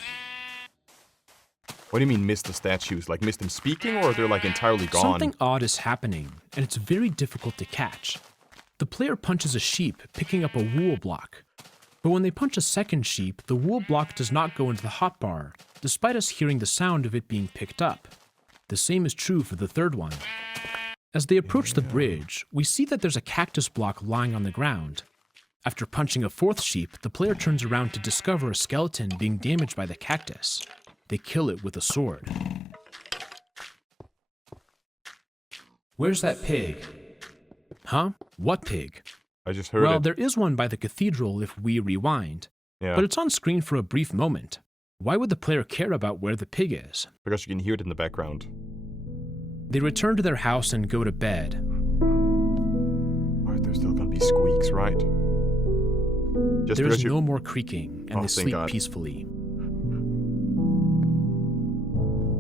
What do you mean miss the statues? Like miss them speaking, or they're like entirely gone? Something odd is happening, and it's very difficult to catch. The player punches a sheep, picking up a wool block. But when they punch a second sheep, the wool block does not go into the hotbar, despite us hearing the sound of it being picked up. The same is true for the third one. As they approach the bridge, we see that there's a cactus block lying on the ground. After punching a fourth sheep, the player turns around to discover a skeleton being damaged by the cactus. They kill it with a sword. Where's that pig? Huh? What pig? I just heard Well, it. there is one by the cathedral if we rewind, Yeah, but it's on screen for a brief moment. Why would the player care about where the pig is? because you can hear it in the background. They return to their house and go to bed. Alright, there's still gonna be squeaks, right? Just There because is you... no more creaking, and Oh, they thank sleep God. peacefully.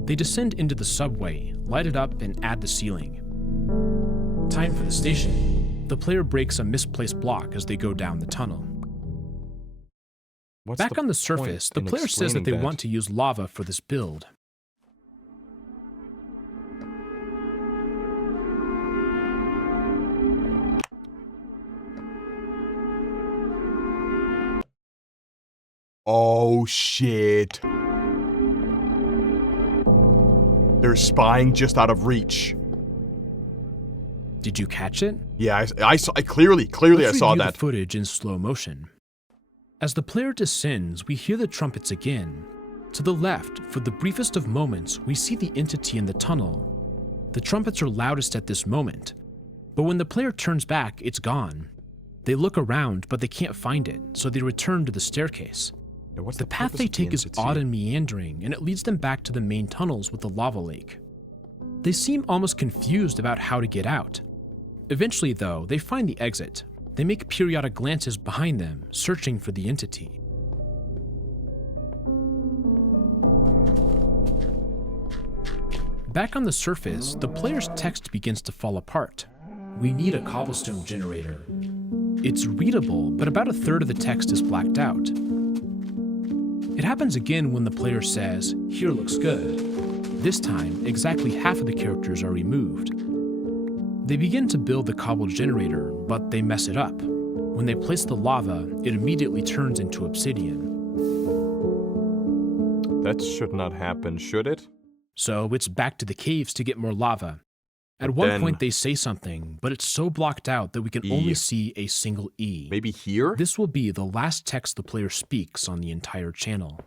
They descend into the subway, light it up, and add the ceiling. Time for the station. The player breaks a misplaced block as they go down the tunnel. What's Back on the surface, the point in player says that they explaining want to use lava for this build. Oh shit. They're spying just out of reach. Did you catch it? Yeah, I clearly Let's I saw review that. the footage in slow motion. As the player descends, we hear the trumpets again. To the left, for the briefest of moments, we see the entity in the tunnel. The trumpets are loudest at this moment, but when the player turns back, it's gone. They look around, but they can't find it, so they return to the staircase. Yeah, what's The path purpose they of the take is entity? odd and meandering, and it leads them back to the main tunnels with the lava lake. They seem almost confused about how to get out. Eventually, though, they find the exit. They make periodic glances behind them, searching for the entity. Back on the surface, the player's text begins to fall apart. We need a cobblestone generator. It's readable, but about a third of the text is blacked out. It happens again when the player says, "Here looks good." This time, exactly half of the characters are removed. They begin to build the cobble generator, but they mess it up. When they place the lava, it immediately turns into obsidian. That should not happen, should it? So it's back to the caves to get more lava. At But one then- point they say something, but it's so blocked out that we can E. only see a single E. Maybe here? This will be the last text the player speaks on the entire channel.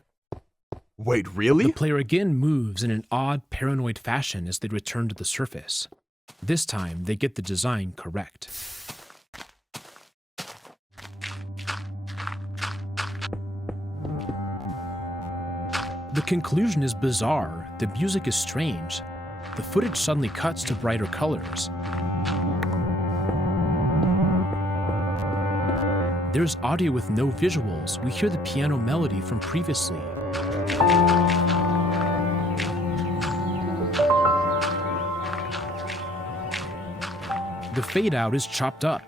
Wait, The really? player again moves in an odd, paranoid fashion as they return to the surface. This time, they get the design correct. The conclusion is bizarre. The music is strange. The footage suddenly cuts to brighter colors. There's audio with no visuals. We hear the piano melody from previously. The fade out is chopped up.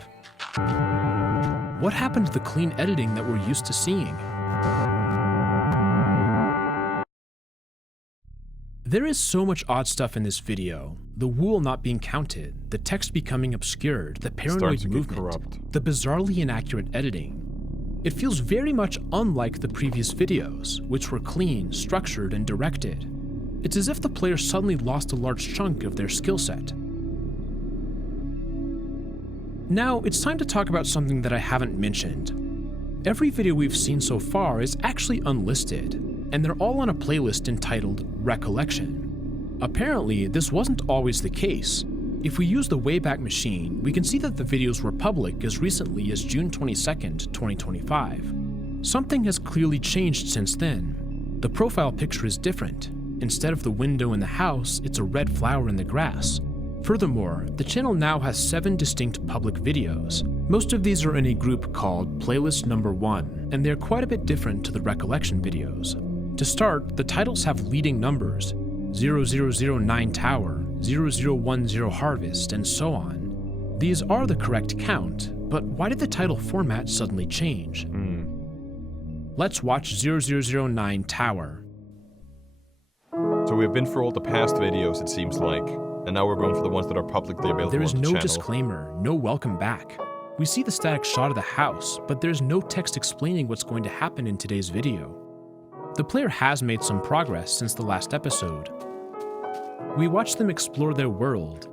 What happened to the clean editing that we're used to seeing? There is so much odd stuff in this video. The wool not being counted, the text becoming obscured, the Starting paranoid to get movement, corrupt. the bizarrely inaccurate editing. It feels very much unlike the previous videos, which were clean, structured, and directed. It's as if the player suddenly lost a large chunk of their skill set. Now, it's time to talk about something that I haven't mentioned. Every video we've seen so far is actually unlisted, and they're all on a playlist entitled Recollection. Apparently, this wasn't always the case. If we use the Wayback Machine, we can see that the videos were public as recently as June 22nd, 2025. Something has clearly changed since then. The profile picture is different. Instead of the window in the house, it's a red flower in the grass. Furthermore, the channel now has 7 distinct public videos. Most of these are in a group called Playlist Number 1, and they're quite a bit different to the Recollection videos. To start, the titles have leading numbers, 0009 Tower, 0010 Harvest, and so on. These are the correct count, but why did the title format suddenly change? Let's watch 0009 Tower. So we've been through all the past videos, it seems like. And now we're going for the ones that are publicly available There is on the no channel. disclaimer, no welcome back. We see the static shot of the house, but there's no text explaining what's going to happen in today's video. The player has made some progress since the last episode. We watch them explore their world.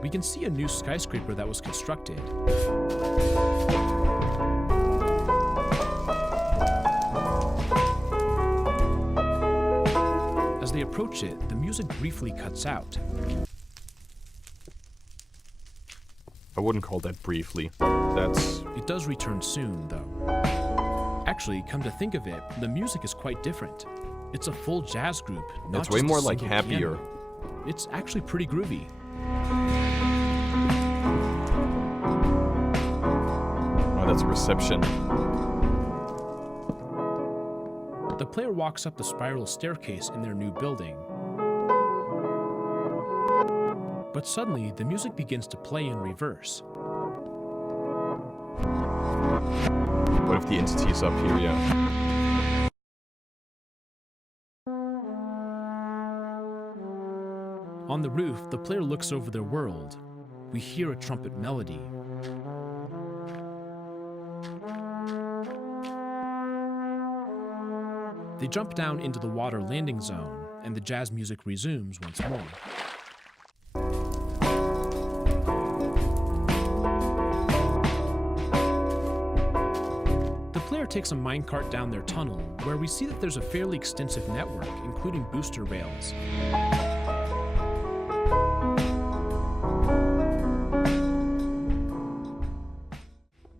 We can see a new skyscraper that was constructed. As they approach it, the music briefly cuts out. I wouldn't call that briefly. That's... It does return soon, though. Actually, come to think of it, the music is quite different. It's a full jazz group, not It's way just a more like single happier. piano. It's actually pretty groovy. Oh, that's reception. The player walks up the spiral staircase in their new building. But suddenly, the music begins to play in reverse. What if the entity's up here, yeah? On the roof, the player looks over their world. We hear a trumpet melody. They jump down into the water landing zone, and the jazz music resumes once more. The player takes a minecart down their tunnel, where we see that there's a fairly extensive network, including booster rails.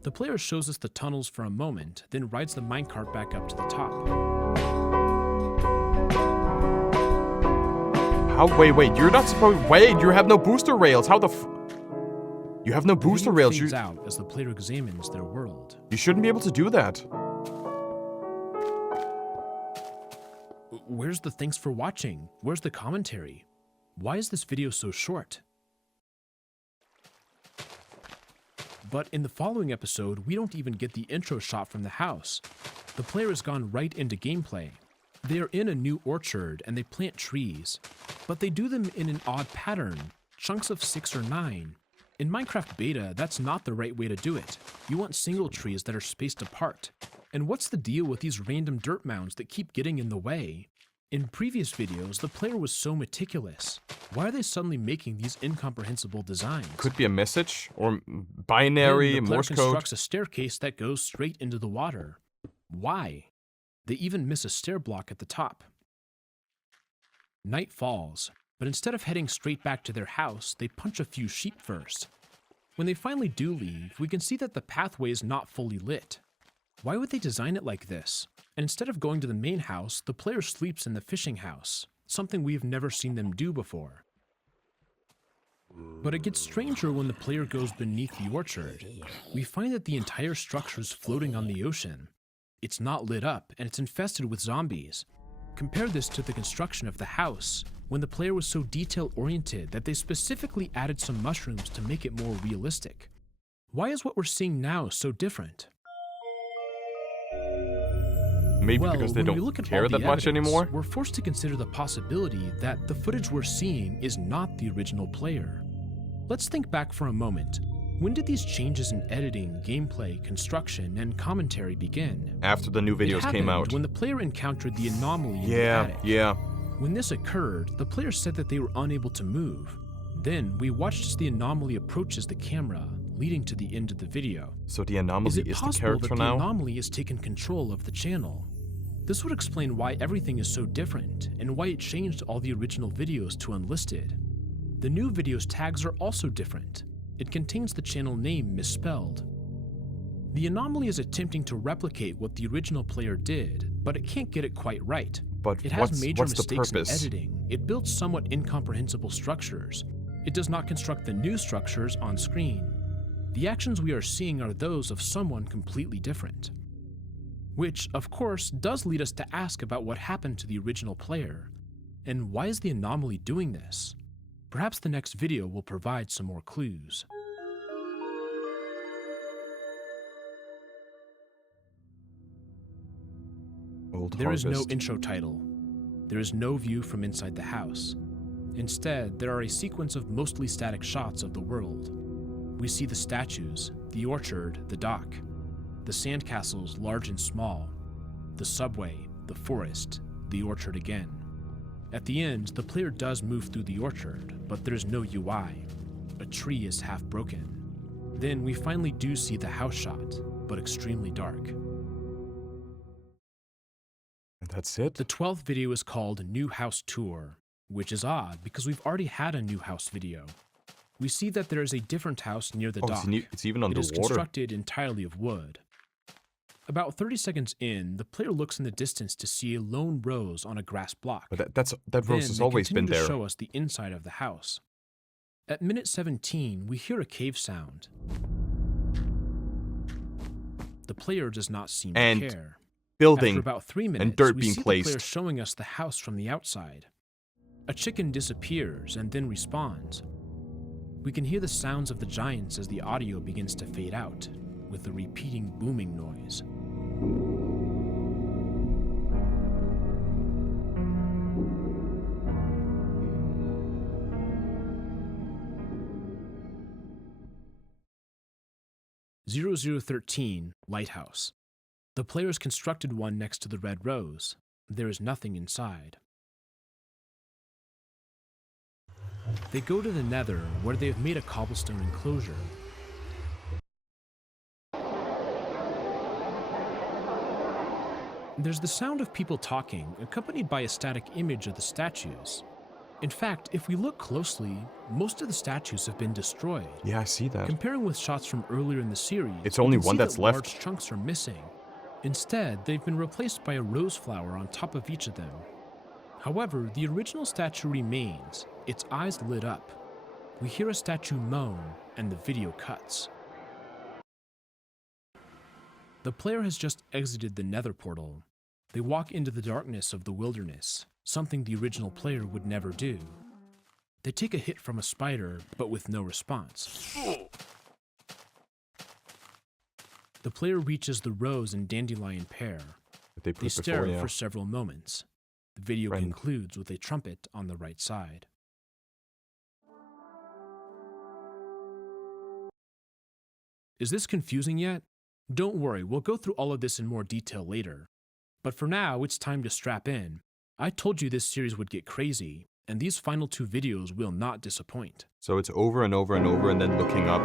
The player shows us the tunnels for a moment, then rides the minecart back up to the top. How? Wait, you're not supposed... Wait, you have no booster rails. How the You have no booster The rails. video You fades out as the player examines their world. shouldn't be able to do that. Where's the thanks for watching? Where's the commentary? Why is this video so short? But in the following episode, we don't even get the intro shot from the house. The player has gone right into gameplay. They are in a new orchard and they plant trees, but they do them in an odd pattern, chunks of 6 or 9. In Minecraft Beta, that's not the right way to do it. You want single trees that are spaced apart. And what's the deal with these random dirt mounds that keep getting in the way? In previous videos, the player was so meticulous. Why are they suddenly making these incomprehensible designs? Could be a message or binary, Then the player Morse code. constructs a staircase that goes straight into the water. Why? They even miss a stair block at the top. Night falls, but instead of heading straight back to their house, they punch a few sheep first. When they finally do leave, we can see that the pathway is not fully lit. Why would they design it like this? And instead of going to the main house, the player sleeps in the fishing house, something we've never seen them do before. But it gets stranger when the player goes beneath the orchard. We find that the entire structure is floating on the ocean. It's not lit up, and it's infested with zombies. Compare this to the construction of the house, when the player was so detail-oriented that they specifically added some mushrooms to make it more realistic. Why is what we're seeing now so different? Maybe Well, because they when we look don't at care all that the much evidence, anymore. We're forced to consider the possibility that the footage we're seeing is not the original player. Let's think back for a moment. When did these changes in editing, gameplay, construction, and commentary begin? After the new It videos came happened out. when the player encountered the anomaly in the Yeah, attic. yeah. When this occurred, the player said that they were unable to move. Then we watched as the anomaly approaches the camera, leading to the end of the video. So the Is anomaly it is the possible character that the now? anomaly has taken control of the channel? This would explain why everything is so different, and why it changed all the original videos to unlisted. The new video's tags are also different. It contains the channel name misspelled. The anomaly is attempting to replicate what the original player did, but it can't get it quite right. But It has what's major the mistakes in purpose? editing. It builds somewhat incomprehensible structures. it does not construct the new structures on screen. The actions we are seeing are those of someone completely different. Which, of course, does lead us to ask about what happened to the original player, and why is the anomaly doing this? Perhaps the next video will provide some more clues. There is no intro title. There is no view from inside the house. Instead, there are a sequence of mostly static shots of the world. We see the statues, the orchard, the dock, the sandcastles large and small, the subway, the forest, the orchard again. At the end, the player does move through the orchard, but there's no UI. A tree is half broken. Then we finally do see the house shot, but extremely dark. That's it? The 12th video is called New House Tour, which is odd because we've already had a new house video. We see that there is a different house near the dock. It's even It is underwater. constructed entirely of wood. About 30 seconds in, the player looks in the distance to see a lone rose on a grass block. But that rose has always been there. To show us the inside of the house. At minute 17, we hear a cave sound. The player does not seem to care. Building After about 3 minutes, and dirt we being see placed. the player showing us the house from the outside. A chicken disappears and then respawns. We can hear the sounds of the giants as the audio begins to fade out, with a repeating booming noise. (0013) Lighthouse. The players constructed one next to the red rose. There is nothing inside. They go to the Nether, where they have made a cobblestone enclosure. There's the sound of people talking, accompanied by a static image of the statues. In fact, if we look closely, most of the statues have been destroyed. Yeah, I see that. Comparing with shots from earlier in the series, It's only we can one see that's that left. large chunks are missing. Instead, they've been replaced by a rose flower on top of each of them. However, the original statue remains, its eyes lit up. We hear a statue moan, and the video cuts. The player has just exited the Nether portal. They walk into the darkness of the wilderness, something the original player would never do. They take a hit from a spider, but with no response. The player reaches the rose and dandelion pair. They They stare before, yeah. for several moments. The video Right. concludes with a trumpet on the right side. Is this confusing yet? Don't worry, we'll go through all of this in more detail later. But for now, it's time to strap in. I told you this series would get crazy, and these final 2 videos will not disappoint. So it's over and over and over and then looking up.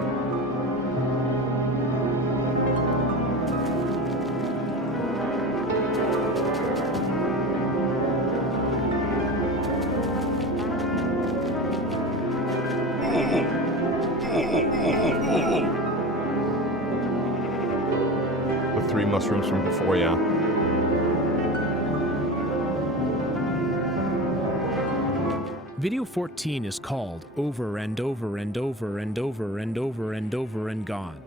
The 3 mushrooms from before, yeah. Video 14 is called Over and Over and Over and Over and Over and Over and Gone.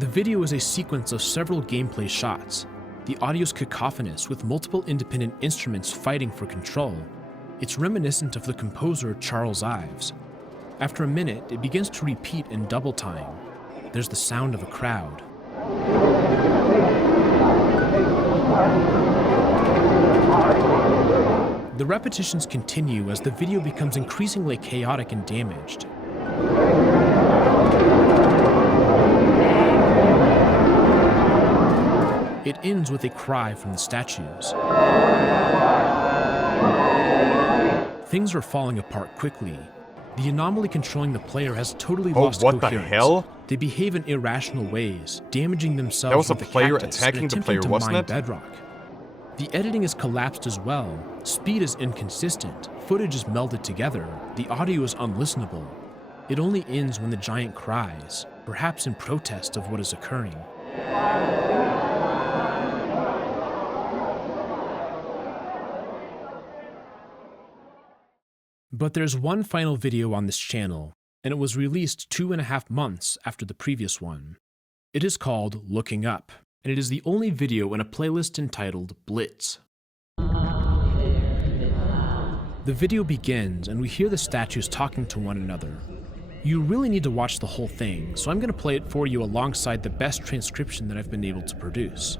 The video is a sequence of several gameplay shots. The audio is cacophonous with multiple independent instruments fighting for control. It's reminiscent of the composer Charles Ives. After a minute, it begins to repeat in double time. There's the sound of a crowd. The repetitions continue as the video becomes increasingly chaotic and damaged. It ends with a cry from the statues. Things are falling apart quickly. The anomaly controlling the player has totally lost what coherence. the hell? They behave in irrational ways, damaging themselves That was a with the player cactus attacking and the attempting player, to wasn't mine it? bedrock. The editing is collapsed as well. Speed is inconsistent, footage is melded together, the audio is unlistenable. It only ends when the giant cries, perhaps in protest of what is occurring. But there's one final video on this channel, and it was released 2.5 months after the previous one. It is called Looking Up, and it is the only video in a playlist entitled Blitz. The video begins, and we hear the statues talking to one another. You really need to watch the whole thing, so I'm going to play it for you alongside the best transcription that I've been able to produce.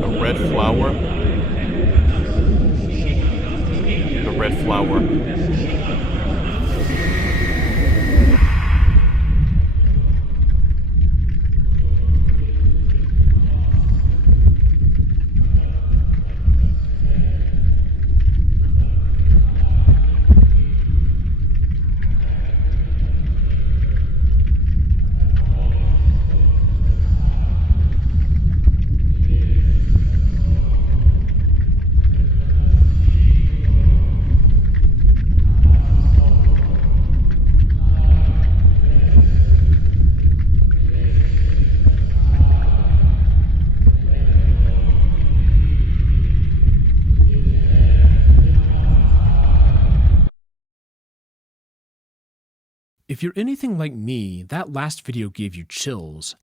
The red flower. If you're anything like me, that last video gave you chills.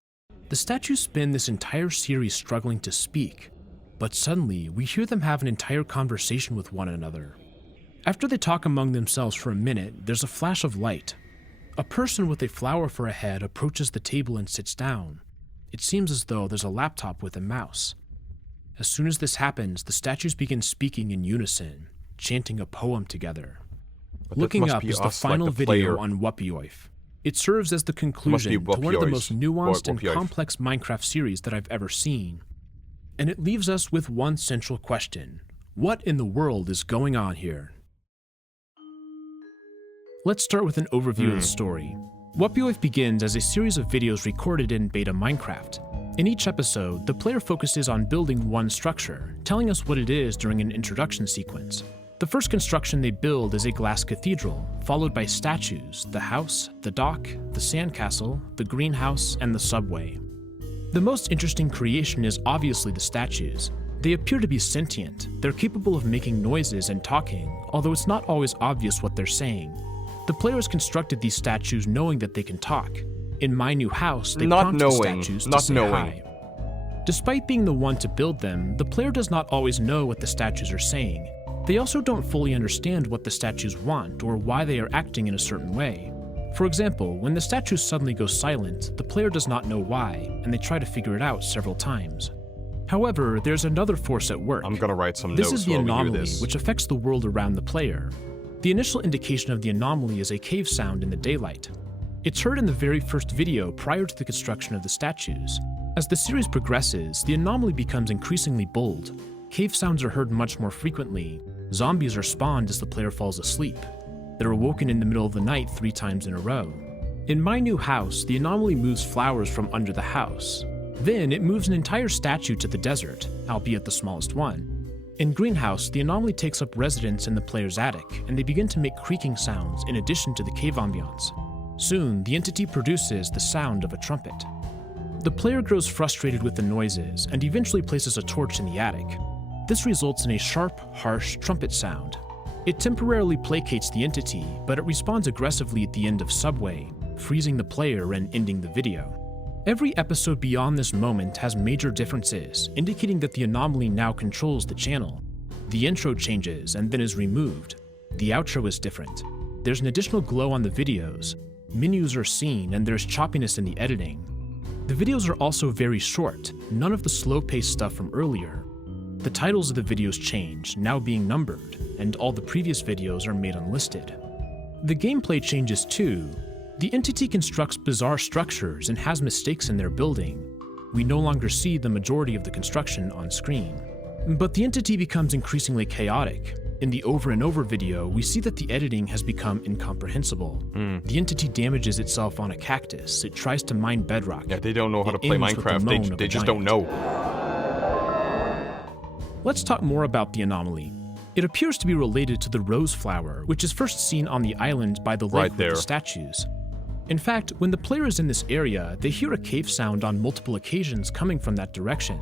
The statues spend this entire series struggling to speak, but suddenly we hear them have an entire conversation with one another. After they talk among themselves for a minute, there's a flash of light. A person with a flower for a head approaches the table and sits down. It seems as though there's a laptop with a mouse. As soon as this happens, the statues begin speaking in unison, chanting a poem together. But Looking Up is the final video on Wupioif. It serves as the conclusion to one of the most nuanced and complex Minecraft series that I've ever seen. And it leaves us with one central question. What in the world is going on here? Let's start with an overview of the story. Wupioif begins as a series of videos recorded in beta Minecraft. In each episode, the player focuses on building one structure, telling us what it is during an introduction sequence. The first construction they build is a glass cathedral, followed by statues, the house, the dock, the sandcastle, the greenhouse, and the subway. The most interesting creation is obviously the statues. They appear to be sentient. They're capable of making noises and talking, although it's not always obvious what they're saying. The player has constructed these statues knowing that they can talk. In My New House, they prompt the statues to say hi. Despite being the one to build them, the player does not always know what the statues are saying. They also don't fully understand what the statues want or why they are acting in a certain way. For example, when the statues suddenly go silent, the player does not know why, and they try to figure it out several times. However, there's another force at work. I'm gonna write some notes. This is the anomaly, this. which affects the world around the player. The initial indication of the anomaly is a cave sound in the daylight. It's heard in the very first video prior to the construction of the statues. As the series progresses, the anomaly becomes increasingly bold. Cave sounds are heard much more frequently. Zombies are spawned as the player falls asleep. They're awoken in the middle of the night 3 times in a row. In My New House, the anomaly moves flowers from under the house. Then it moves an entire statue to the desert, albeit the smallest one. In Greenhouse, the anomaly takes up residence in the player's attic, and they begin to make creaking sounds in addition to the cave ambiance. Soon, the entity produces the sound of a trumpet. the player grows frustrated with the noises and eventually places a torch in the attic. This results in a sharp, harsh trumpet sound. It temporarily placates the entity, but it responds aggressively at the end of Subway, freezing the player and ending the video. Every episode beyond this moment has major differences, indicating that the anomaly now controls the channel. The intro changes and then is removed. The outro is different. There's an additional glow on the videos. Menus are seen and there's choppiness in the editing. The videos are also very short, none of the slow-paced stuff from earlier. The titles of the videos change, now being numbered, and all the previous videos are made unlisted. The gameplay changes too. The entity constructs bizarre structures and has mistakes in their building. We no longer see the majority of the construction on screen. But the entity becomes increasingly chaotic. In the over and over video, we see that the editing has become incomprehensible. The entity damages itself on a cactus. It tries to mine bedrock. Yeah, they don't know how to play Minecraft. They just don't know. Let's talk more about the anomaly. It appears to be related to the rose flower, which is first seen on the island by the lake with the statues. In fact, when the player is in this area, they hear a cave sound on multiple occasions coming from that direction.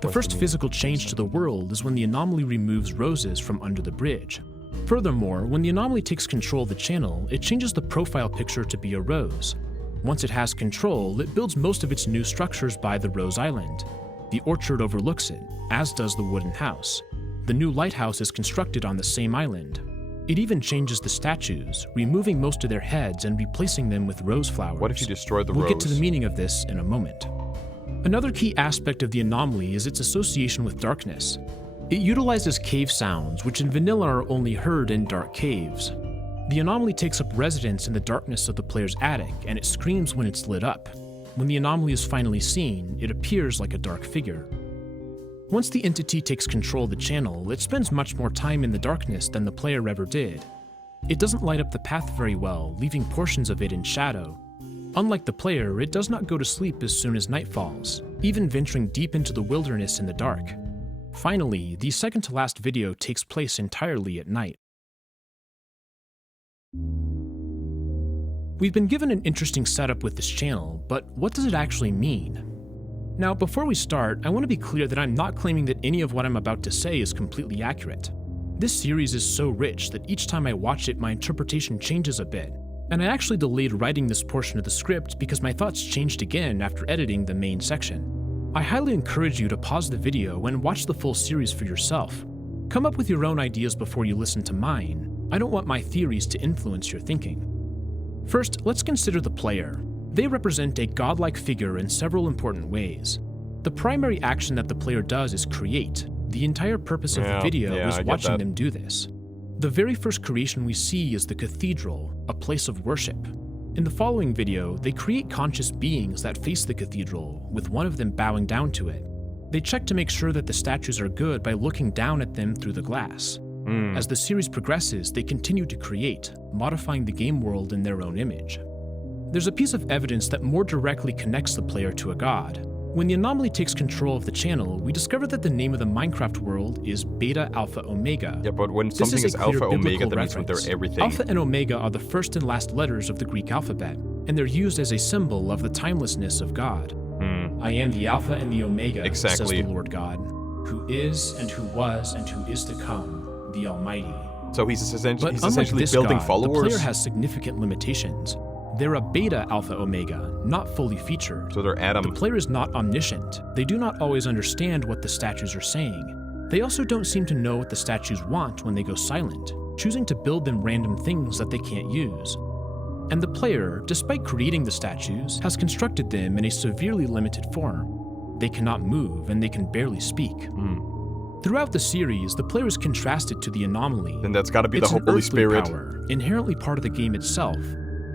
The first physical change to the world is when the anomaly removes roses from under the bridge. Furthermore, when the anomaly takes control of the channel, it changes the profile picture to be a rose. Once it has control, it builds most of its new structures by the Rose Island. The orchard overlooks it, as does the wooden house. The new lighthouse is constructed on the same island. It even changes the statues, removing most of their heads and replacing them with rose flowers. What if you destroyed the rose? We'll get to the meaning of this in a moment. Another key aspect of the anomaly is its association with darkness. It utilizes cave sounds, which in vanilla are only heard in dark caves. The anomaly takes up residence in the darkness of the player's attic, and it screams when it's lit up. When the anomaly is finally seen, it appears like a dark figure. Once the entity takes control of the channel, it spends much more time in the darkness than the player ever did. It doesn't light up the path very well, leaving portions of it in shadow. Unlike the player, it does not go to sleep as soon as night falls, even venturing deep into the wilderness in the dark. Finally, the second to last video takes place entirely at night. We've been given an interesting setup with this channel, but what does it actually mean? Now, before we start, I want to be clear that I'm not claiming that any of what I'm about to say is completely accurate. This series is so rich that each time I watch it, my interpretation changes a bit, and I actually delayed writing this portion of the script because my thoughts changed again after editing the main section. I highly encourage you to pause the video and watch the full series for yourself. Come up with your own ideas before you listen to mine. I don't want my theories to influence your thinking. First, let's consider the player. They represent a godlike figure in several important ways. The primary action that the player does is create. The entire purpose of the video is watching them do this. The very first creation we see is the cathedral, a place of worship. In the following video, they create conscious beings that face the cathedral, with one of them bowing down to it. They check to make sure that the statues are good by looking down at them through the glass. As the series progresses, they continue to create, modifying the game world in their own image. There's a piece of evidence that more directly connects the player to a god. When the anomaly takes control of the channel, we discover that the name of the Minecraft world is Beta, Alpha, Omega. Yeah, but when something is Alpha, Omega, that means when they're everything. Alpha and Omega are the first and last letters of the Greek alphabet, and they're used as a symbol of the timelessness of God. I am the Alpha and the Omega, says the Lord God, who is and who was and who is to come, the Almighty. So he's essentially this building god, followers? The player has significant limitations. They're a beta alpha omega, not fully featured. So they're Adam. The player is not omniscient. They do not always understand what the statues are saying. They also don't seem to know what the statues want when they go silent, choosing to build them random things that they can't use. And the player, despite creating the statues, has constructed them in a severely limited form. They cannot move and they can barely speak. Throughout the series, the player is contrasted to the anomaly. Then that's gotta be the It's an Holy earthly Spirit. power, inherently part of the game itself.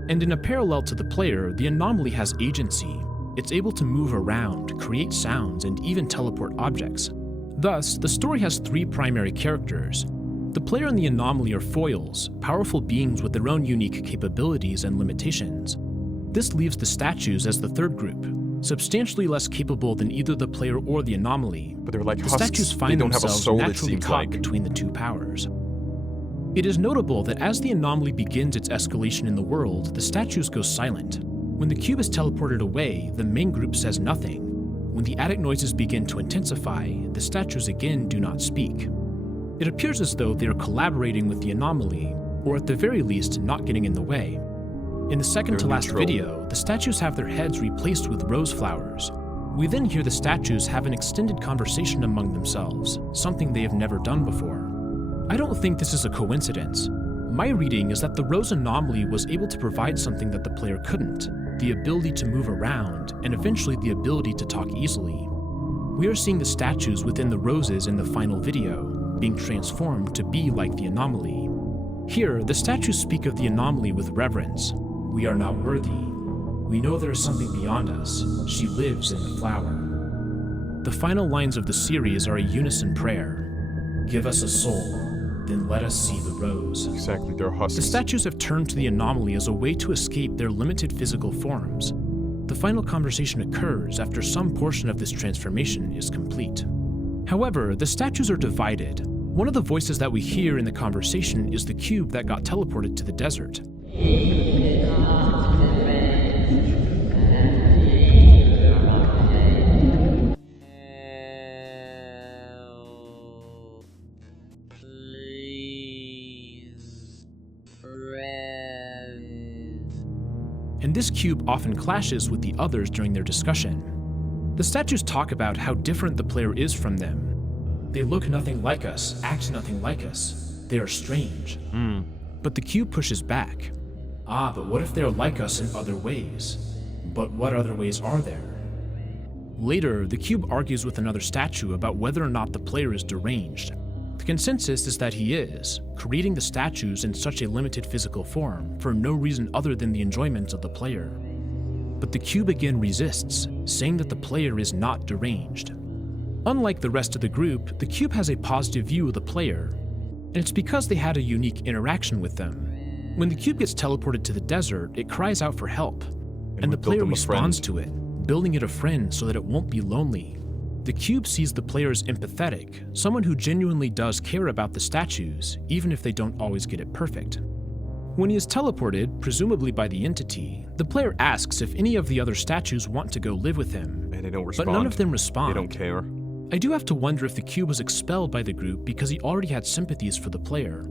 And in a parallel to the player, the anomaly has agency. It's able to move around, create sounds, and even teleport objects. Thus, the story has three primary characters. The player and the anomaly are foils, powerful beings with their own unique capabilities and limitations. This leaves the statues as the third group, substantially less capable than either the player or the anomaly. But they're like The husks. statues They find don't have a themselves soul, it naturally seems caught like. between the two powers. It is notable that as the anomaly begins its escalation in the world, the statues go silent. When the cube is teleported away, the main group says nothing. When the attic noises begin to intensify, the statues again do not speak. It appears as though they are collaborating with the anomaly, or at the very least, not getting in the way. In the second to last video, the statues have their heads replaced with rose flowers. We then hear the statues have an extended conversation among themselves, something they have never done before. I don't think this is a coincidence. My reading is that the rose anomaly was able to provide something that the player couldn't, the ability to move around, and eventually the ability to talk easily. We are seeing the statues within the roses in the final video, being transformed to be like the anomaly. Here, the statues speak of the anomaly with reverence. We are not worthy. We know there is something beyond us. She lives in the flower. The final lines of the series are a unison prayer. Give us a soul, then let us see the rose. Exactly, they're husks. The statues have turned to the anomaly as a way to escape their limited physical forms. The final conversation occurs after some portion of this transformation is complete. However, the statues are divided. One of the voices that we hear in the conversation is the cube that got teleported to the desert. And this cube often clashes with the others during their discussion. The statues talk about how different the player is from them. They look nothing like us, act nothing like us. They are strange. But the cube pushes back. But what if they're like us in other ways? But what other ways are there? Later, the cube argues with another statue about whether or not the player is deranged. The consensus is that he is, creating the statues in such a limited physical form for no reason other than the enjoyment of the player. But the cube again resists, saying that the player is not deranged. Unlike the rest of the group, the cube has a positive view of the player, and it's because they had a unique interaction with them. When the cube gets teleported to the desert, it cries out for help, and the player responds to it, building it a friend so that it won't be lonely. The cube sees the player as empathetic, someone who genuinely does care about the statues, even if they don't always get it perfect. When he is teleported, presumably by the entity, the player asks if any of the other statues want to go live with him, And they don't respond. but none of them respond. They don't care. I do have to wonder if the cube was expelled by the group because he already had sympathies for the player.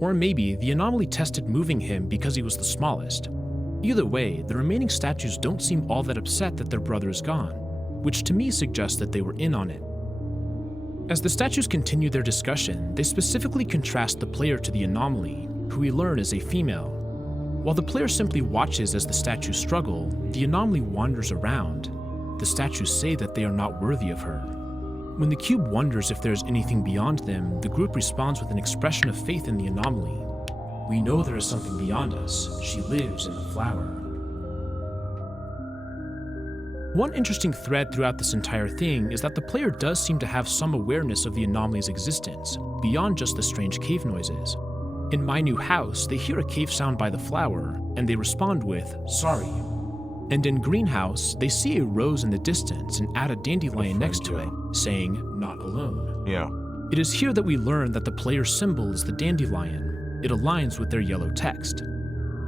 Or maybe the anomaly tested moving him because he was the smallest. Either way, the remaining statues don't seem all that upset that their brother is gone, which to me suggests that they were in on it. As the statues continue their discussion, they specifically contrast the player to the anomaly, who we learn is a female. While the player simply watches as the statues struggle, the anomaly wanders around. The statues say that they are not worthy of her. When the cube wonders if there is anything beyond them, the group responds with an expression of faith in the anomaly. We know there is something beyond us. She lives in the flower. One interesting thread throughout this entire thing is that the player does seem to have some awareness of the anomaly's existence, beyond just the strange cave noises. In My New House, they hear a cave sound by the flower, and they respond with, sorry. And in Greenhouse, they see a rose in the distance and add a dandelion next to it, saying, not alone. Yeah. It is here that we learn that the player's symbol is the dandelion. It aligns with their yellow text.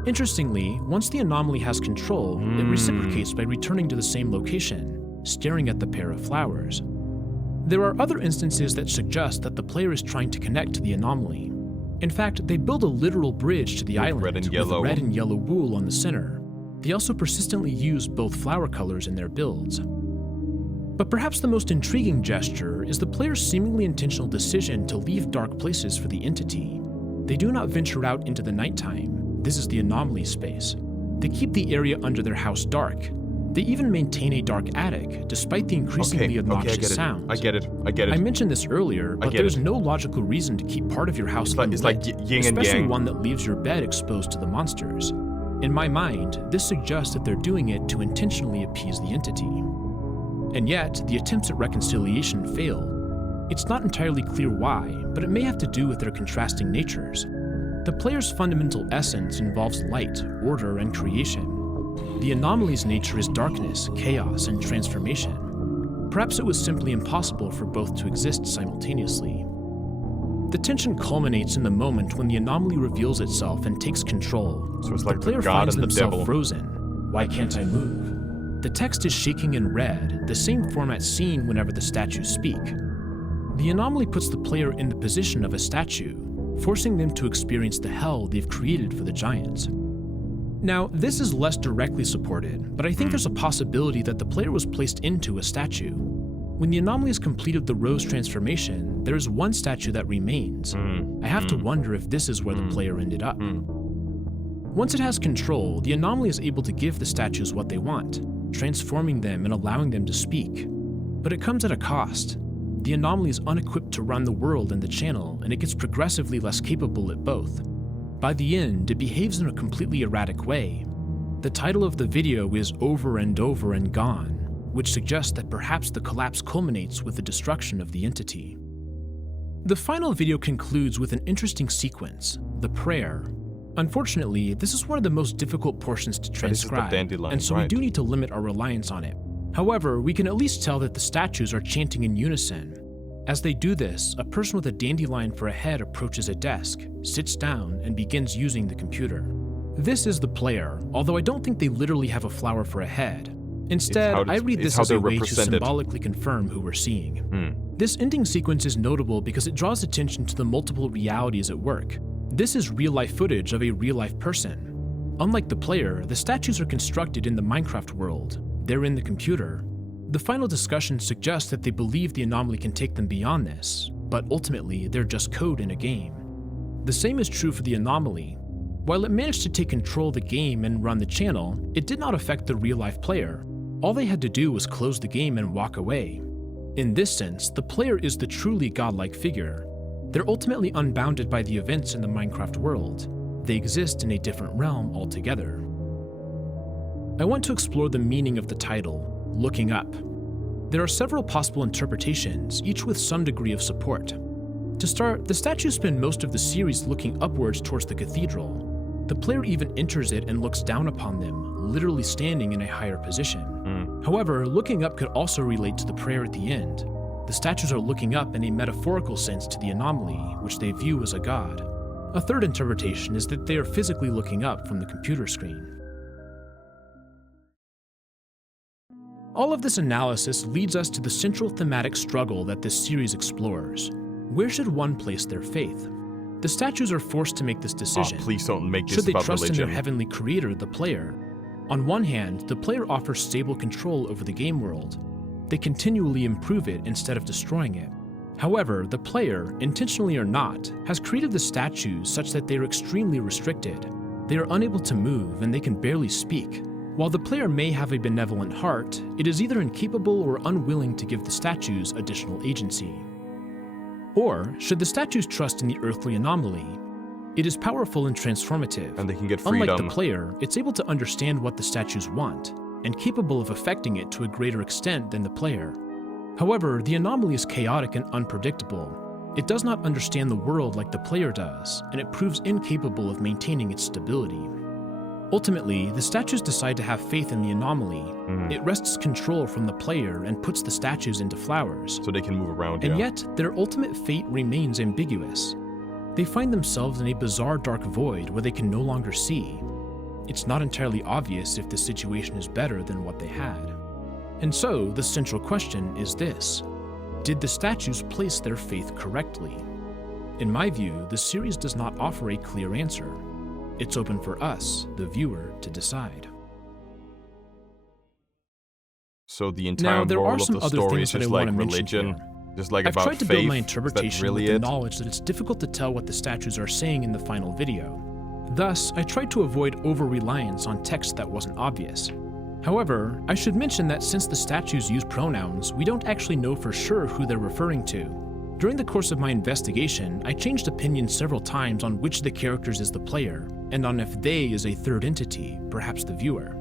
Interestingly, once the anomaly has control, it reciprocates by returning to the same location, staring at the pair of flowers. There are other instances that suggest that the player is trying to connect to the anomaly. In fact, they build a literal bridge to the island red and with yellow. red and yellow wool on the center. They also persistently use both flower colors in their builds. But perhaps the most intriguing gesture is the player's seemingly intentional decision to leave dark places for the entity. They do not venture out into the nighttime. This is the anomaly space. They keep the area under their house dark. They even maintain a dark attic, despite the increasingly obnoxious sounds. I get it. I mentioned this earlier, but there's no logical reason to keep part of your house unlit, it's like yin and especially yang. one that leaves your bed exposed to the monsters. In my mind, this suggests that they're doing it to intentionally appease the entity. And yet, the attempts at reconciliation fail. It's not entirely clear why, but it may have to do with their contrasting natures. The player's fundamental essence involves light, order, and creation. The anomaly's nature is darkness, chaos, and transformation. Perhaps it was simply impossible for both to exist simultaneously. The tension culminates in the moment when the anomaly reveals itself and takes control. So it's like the player the god finds and the themselves devil. frozen, Why can't I move? The text is shaking in red, the same format seen whenever the statues speak. The anomaly puts the player in the position of a statue, forcing them to experience the hell they've created for the giants. Now, this is less directly supported, but I think there's a possibility that the player was placed into a statue. When the anomaly has completed the rose transformation, there is one statue that remains. I have to wonder if this is where the player ended up. Once it has control, the anomaly is able to give the statues what they want, transforming them and allowing them to speak. But it comes at a cost. The anomaly is unequipped to run the world and the channel, and it gets progressively less capable at both. By the end, it behaves in a completely erratic way. The title of the video is Over and Over and Gone, which suggests that perhaps the collapse culminates with the destruction of the entity. The final video concludes with an interesting sequence, the prayer. Unfortunately, this is one of the most difficult portions to transcribe, and so we do need to limit our reliance on it. However, we can at least tell that the statues are chanting in unison. As they do this, a person with a dandelion for a head approaches a desk, sits down, and begins using the computer. This is the player, although I don't think they literally have a flower for a head. Instead, I read this as a way to symbolically confirm who we're seeing. This ending sequence is notable because it draws attention to the multiple realities at work. This is real-life footage of a real-life person. Unlike the player, the statues are constructed in the Minecraft world. They're in the computer. The final discussion suggests that they believe the anomaly can take them beyond this, but ultimately they're just code in a game. The same is true for the anomaly. While it managed to take control of the game and run the channel, it did not affect the real-life player. All they had to do was close the game and walk away. In this sense, the player is the truly godlike figure. They're ultimately unbounded by the events in the Minecraft world. They exist in a different realm altogether. I want to explore the meaning of the title, Looking Up. There are several possible interpretations, each with some degree of support. To start, the statues spend most of the series looking upwards towards the cathedral. The player even enters it and looks down upon them, literally standing in a higher position. However, looking up could also relate to the prayer at the end. The statues are looking up in a metaphorical sense to the anomaly, which they view as a god. A third interpretation is that they are physically looking up from the computer screen. All of this analysis leads us to the central thematic struggle that this series explores. Where should one place their faith? The statues are forced to make this decision. Please don't make this Should they about trust religion. in their heavenly creator, the player? On one hand, the player offers stable control over the game world. They continually improve it instead of destroying it. However, the player, intentionally or not, has created the statues such that they are extremely restricted. They are unable to move and they can barely speak. While the player may have a benevolent heart, it is either incapable or unwilling to give the statues additional agency. Or should the statues trust in the earthly anomaly? It is powerful and transformative. And they can get freedom. Unlike the player, it's able to understand what the statues want, and capable of affecting it to a greater extent than the player. However, the anomaly is chaotic and unpredictable. It does not understand the world like the player does, and it proves incapable of maintaining its stability. Ultimately, the statues decide to have faith in the anomaly. It wrests control from the player and puts the statues into flowers. So they can move around, And yet, their ultimate fate remains ambiguous. They find themselves in a bizarre dark void where they can no longer see. It's not entirely obvious if the situation is better than what they had. And so, the central question is this: did the statues place their faith correctly? In my view, the series does not offer a clear answer. It's open for us, the viewer, to decide. So the entire Now, there are moral of some the other story things is that I just want like to mention religion, here. just like I've about tried to faith. build my Is that interpretation really with the it? knowledge that it's difficult to tell what the statues are saying in the final video. Thus, I tried to avoid over-reliance on text that wasn't obvious. However, I should mention that since the statues use pronouns, we don't actually know for sure who they're referring to. During the course of my investigation, I changed opinions several times on which of the characters is the player, and on if they is a third entity, perhaps the viewer.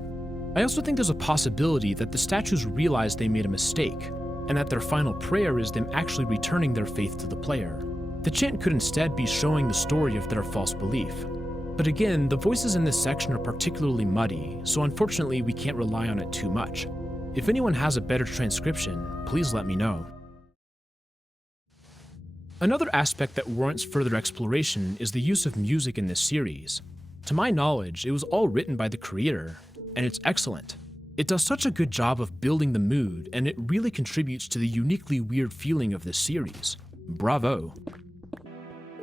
I also think there's a possibility that the statues realize they made a mistake, and that their final prayer is them actually returning their faith to the player. The chant could instead be showing the story of their false belief. But again, the voices in this section are particularly muddy, so unfortunately we can't rely on it too much. If anyone has a better transcription, please let me know. Another aspect that warrants further exploration is the use of music in this series. To my knowledge, it was all written by the creator, and it's excellent. It does such a good job of building the mood, and it really contributes to the uniquely weird feeling of this series. Bravo.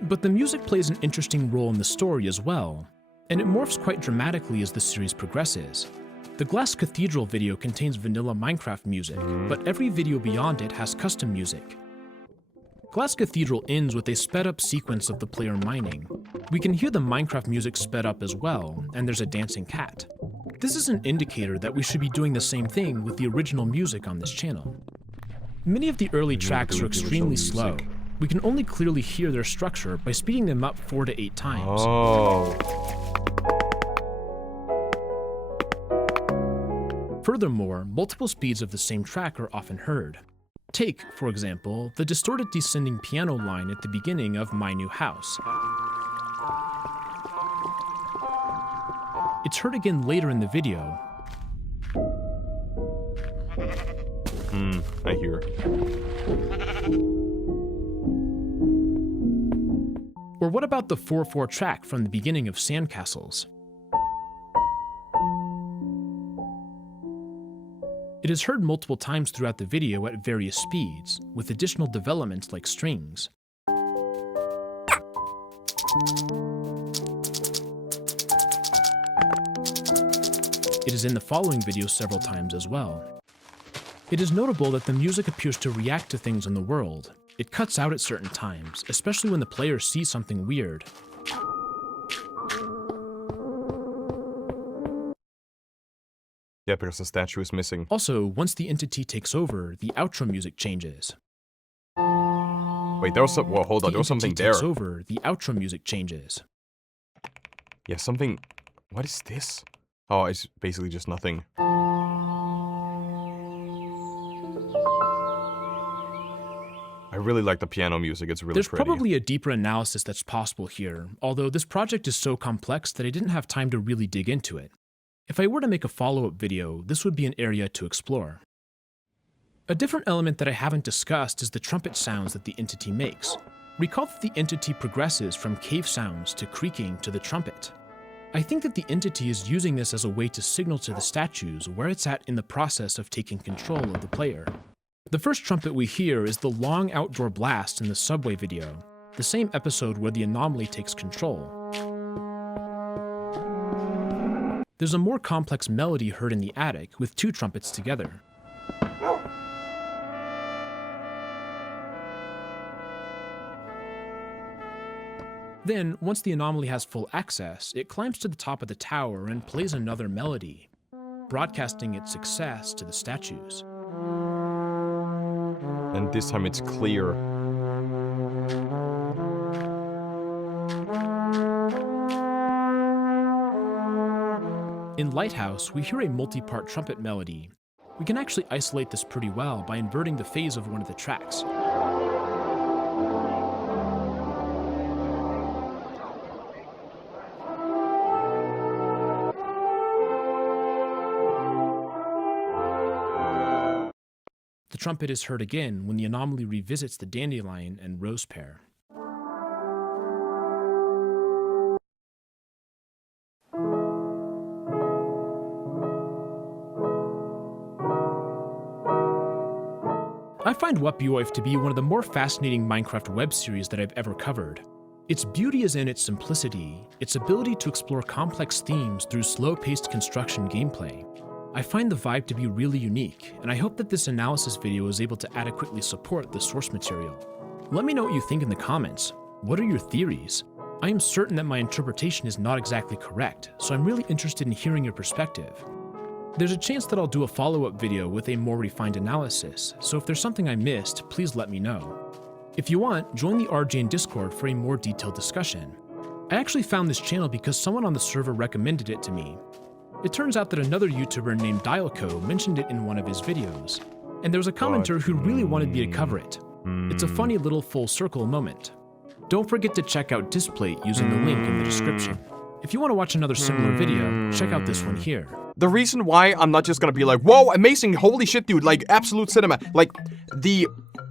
But the music plays an interesting role in the story as well, and it morphs quite dramatically as the series progresses. The Glass Cathedral video contains vanilla Minecraft music, but every video beyond it has custom music. Glass Cathedral ends with a sped up sequence of the player mining. We can hear the Minecraft music sped up as well, and there's a dancing cat. This is an indicator that we should be doing the same thing with the original music on this channel. Many of the early tracks are extremely slow. We can only clearly hear their structure by speeding them up 4 to 8 times. Oh. Furthermore, multiple speeds of the same track are often heard. Take, for example, the distorted descending piano line at the beginning of My New House. It's heard again later in the video. I hear. Or what about the 4/4 track from the beginning of Sandcastles? It is heard multiple times throughout the video at various speeds, with additional developments like strings. It is in the following video several times as well. It is notable that the music appears to react to things in the world. It cuts out at certain times, especially when the player sees something weird. Yeah, because the statue is missing. Also, once the entity takes over, the outro music changes. Wait, there was some. Well, hold on. There was something there. Takes over, the outro music changes. Yeah, something. What is this? Oh, it's basically just nothing. I really like the piano music. It's really There's pretty. probably a deeper analysis that's possible here, although this project is so complex that I didn't have time to really dig into it. If I were to make a follow-up video, this would be an area to explore. A different element that I haven't discussed is the trumpet sounds that the entity makes. Recall that the entity progresses from cave sounds to creaking to the trumpet. I think that the entity is using this as a way to signal to the statues where it's at in the process of taking control of the player. The first trumpet we hear is the long outdoor blast in the subway video, the same episode where the anomaly takes control. There's a more complex melody heard in the attic with 2 trumpets together. Then, once the anomaly has full access, it climbs to the top of the tower and plays another melody, broadcasting its success to the statues. And this time it's clear. In Lighthouse, we hear a multi-part trumpet melody. We can actually isolate this pretty well by inverting the phase of one of the tracks. The trumpet is heard again when the anomaly revisits the dandelion and rose pear. I find Wepioif to be one of the more fascinating Minecraft web series that I've ever covered. Its beauty is in its simplicity, its ability to explore complex themes through slow-paced construction gameplay. I find the vibe to be really unique, and I hope that this analysis video is able to adequately support the source material. Let me know what you think in the comments. What are your theories? I am certain that my interpretation is not exactly correct, so I'm really interested in hearing your perspective. There's a chance that I'll do a follow-up video with a more refined analysis, so if there's something I missed, please let me know. If you want, join the RGN Discord for a more detailed discussion. I actually found this channel because someone on the server recommended it to me. It turns out that another YouTuber named Dialco mentioned it in one of his videos, and there was a commenter who really wanted me to cover it. It's a funny little full circle moment. Don't forget to check out Displate using the link in the description. If you want to watch another similar video, check out this one here. The reason why I'm not just gonna be like, whoa, amazing, holy shit, dude, like, absolute cinema. Like, the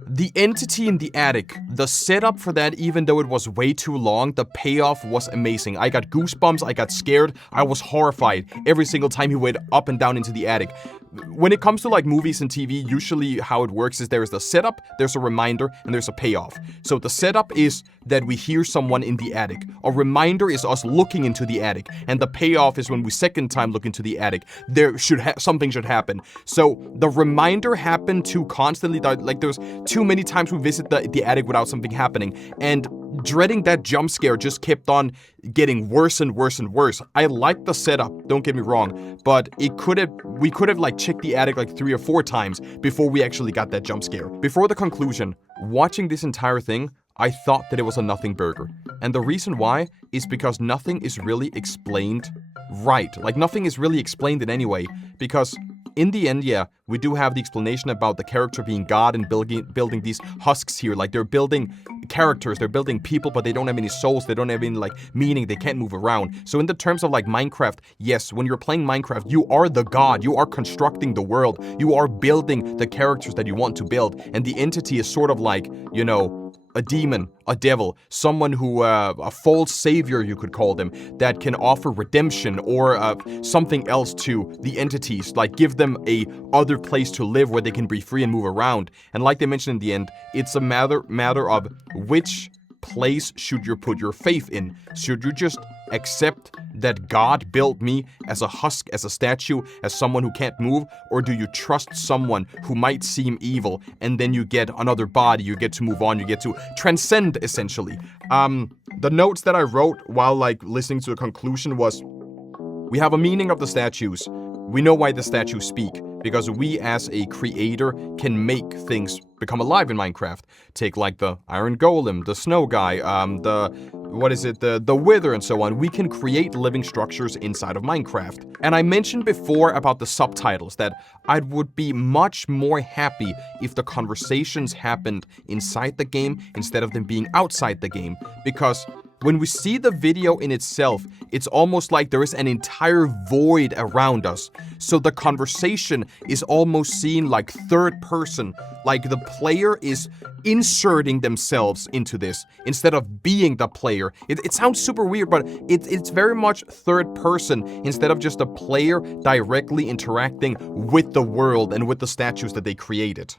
The entity in the attic, the setup for that, even though it was way too long, the payoff was amazing. I got goosebumps, I got scared, I was horrified every single time he went up and down into the attic. When it comes to like movies and TV, usually how it works is there's the setup, there's a reminder, and there's a payoff. So the setup is that we hear someone in the attic. A reminder is us looking into the attic, and the payoff is when we second time look into the attic. Something should happen. So the reminder happened too constantly. Like there's too many times we visit the attic without something happening, and dreading that jump scare just kept on getting worse and worse and worse. I like the setup, don't get me wrong, but we could have like checked the attic like 3 or 4 times before we actually got that jump scare. Before the conclusion, watching this entire thing, I thought that it was a nothing burger. And the reason why is because nothing is really explained right. Like nothing is really explained in any way, because in the end, yeah, we do have the explanation about the character being God and building these husks here. Like, they're building characters, they're building people, but they don't have any souls, they don't have any, like, meaning, they can't move around. So in the terms of, like, Minecraft, yes, when you're playing Minecraft, you are the God, you are constructing the world, you are building the characters that you want to build, and the entity is sort of like, you know, a demon, a devil, someone who, a false savior, you could call them, that can offer redemption or something else to the entities, like give them a other place to live where they can be free and move around. And like they mentioned in the end, it's a matter of which place should you put your faith in. Should you just accept that God built me as a husk, as a statue, as someone who can't move? Or do you trust someone who might seem evil, and then you get another body, you get to move on, you get to transcend, essentially? The notes that I wrote while, like, listening to the conclusion was, we have a meaning of the statues. We know why the statues speak, because we as a creator can make things become alive in Minecraft. Take like the iron golem, the snow guy, the wither, and so on. We can create living structures inside of Minecraft. And I mentioned before about the subtitles, that I would be much more happy if the conversations happened inside the game instead of them being outside the game, because when we see the video in itself, it's almost like there is an entire void around us. So the conversation is almost seen like third person, like the player is inserting themselves into this instead of being the player. It sounds super weird, but it's very much third person instead of just a player directly interacting with the world and with the statues that they created.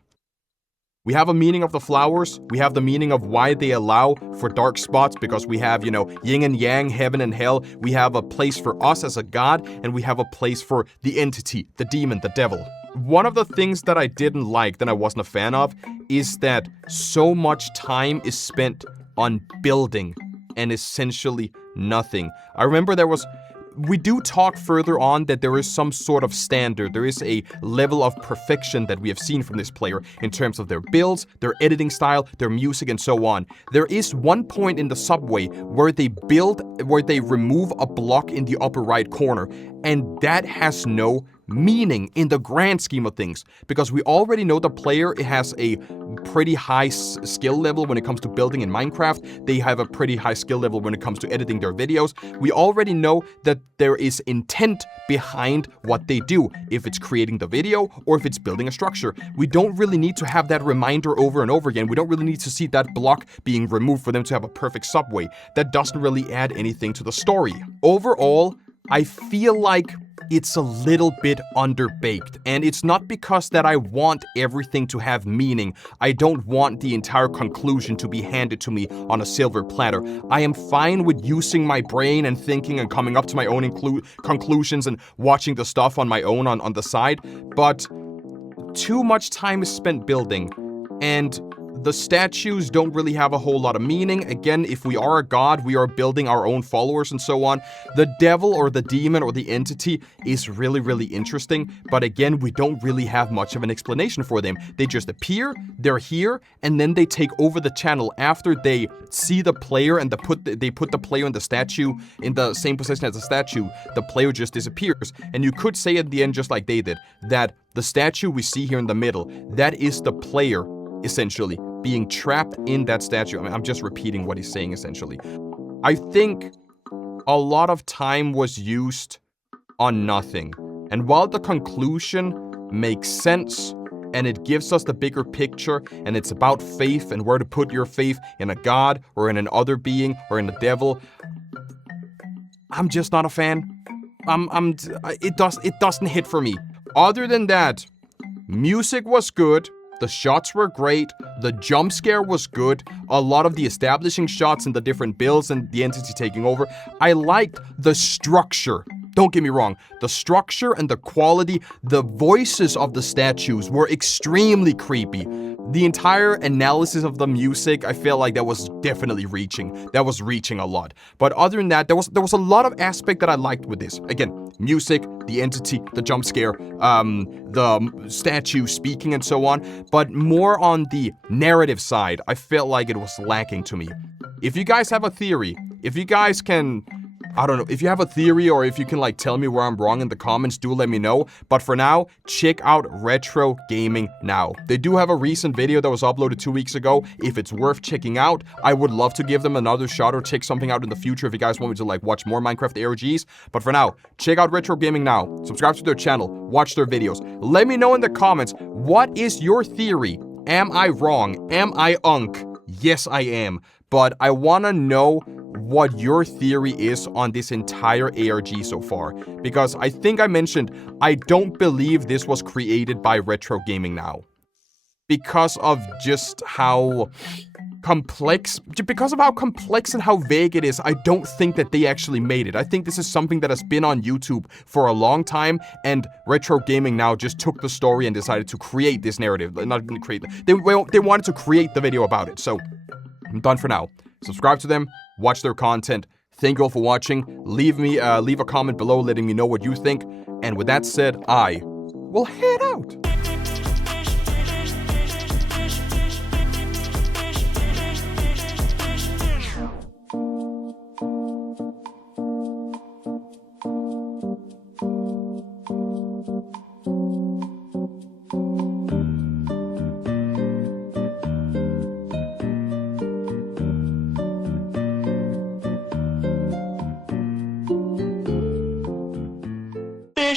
We have a meaning of the flowers, we have the meaning of why they allow for dark spots, because we have, you know, yin and yang, heaven and hell. We have a place for us as a god, and we have a place for the entity, the demon, the devil. One of the things that I didn't like, that I wasn't a fan of, is that so much time is spent on building and essentially nothing. I remember we do talk further on that there is some sort of standard, there is a level of perfection that we have seen from this player in terms of their builds, their editing style, their music, and so on. There is one point in the subway where they remove a block in the upper right corner, and that has no meaning in the grand scheme of things, because we already know the player has a pretty high skill level when it comes to building in Minecraft. They have a pretty high skill level when it comes to editing their videos. We already know that there is intent behind what they do, if it's creating the video or if it's building a structure. We don't really need to have that reminder over and over again. We don't really need to see that block being removed for them to have a perfect subway. That doesn't really add anything to the story. Overall, I feel like it's a little bit underbaked, and it's not because that I want everything to have meaning. I don't want the entire conclusion to be handed to me on a silver platter. I am fine with using my brain and thinking and coming up to my own conclusions and watching the stuff on my own on the side, but too much time is spent building, and the statues don't really have a whole lot of meaning. Again, if we are a god, we are building our own followers and so on. The devil or the demon or the entity is really, really interesting, but again, we don't really have much of an explanation for them. They just appear, they're here, and then they take over the channel after they see the player, and they put the player and the statue in the same position as the statue. The player just disappears, and you could say at the end, just like they did, that the statue we see here in the middle, that is the player, essentially, being trapped in that statue. I mean, I'm just repeating what he's saying, essentially. I think a lot of time was used on nothing. And while the conclusion makes sense, and it gives us the bigger picture, and it's about faith and where to put your faith in a god or in an other being or in the devil. I'm just not a fan. It doesn't hit for me. Other than that, music was good. The shots were great. The jump scare was good. A lot of the establishing shots and the different builds and the entity taking over. I liked the structure. Don't get me wrong. The structure and the quality, the voices of the statues were extremely creepy. The entire analysis of the music, I felt like that was definitely reaching. That was reaching a lot. But other than that, there was a lot of aspect that I liked with this. Again, music, the entity, the jump scare, the statue speaking and so on. But more on the narrative side, I felt like it was lacking to me. If you guys have a theory, if you guys can... I don't know, if you have a theory or if you can like tell me where I'm wrong in the comments, do let me know. But for now, check out RetroGamingNow. They do have a recent video that was uploaded 2 weeks ago. If it's worth checking out, I would love to give them another shot or check something out in the future if you guys want me to like watch more Minecraft ARGs. But for now, check out RetroGamingNow. Subscribe to their channel, watch their videos. Let me know in the comments, what is your theory? Am I wrong? Am I unk? Yes, I am. But I want to know what your theory is on this entire ARG so far. Because I think I mentioned, I don't believe this was created by RetroGamingNow. Because of just how complex and how vague it is, I don't think that they actually made it. I think this is something that has been on YouTube for a long time, and RetroGamingNow just took the story and decided to create this narrative. Not even create it. They wanted to create the video about it. So, I'm done for now. Subscribe to them, watch their content. Thank you all for watching. Leave a comment below letting me know what you think. And with that said, I will head out.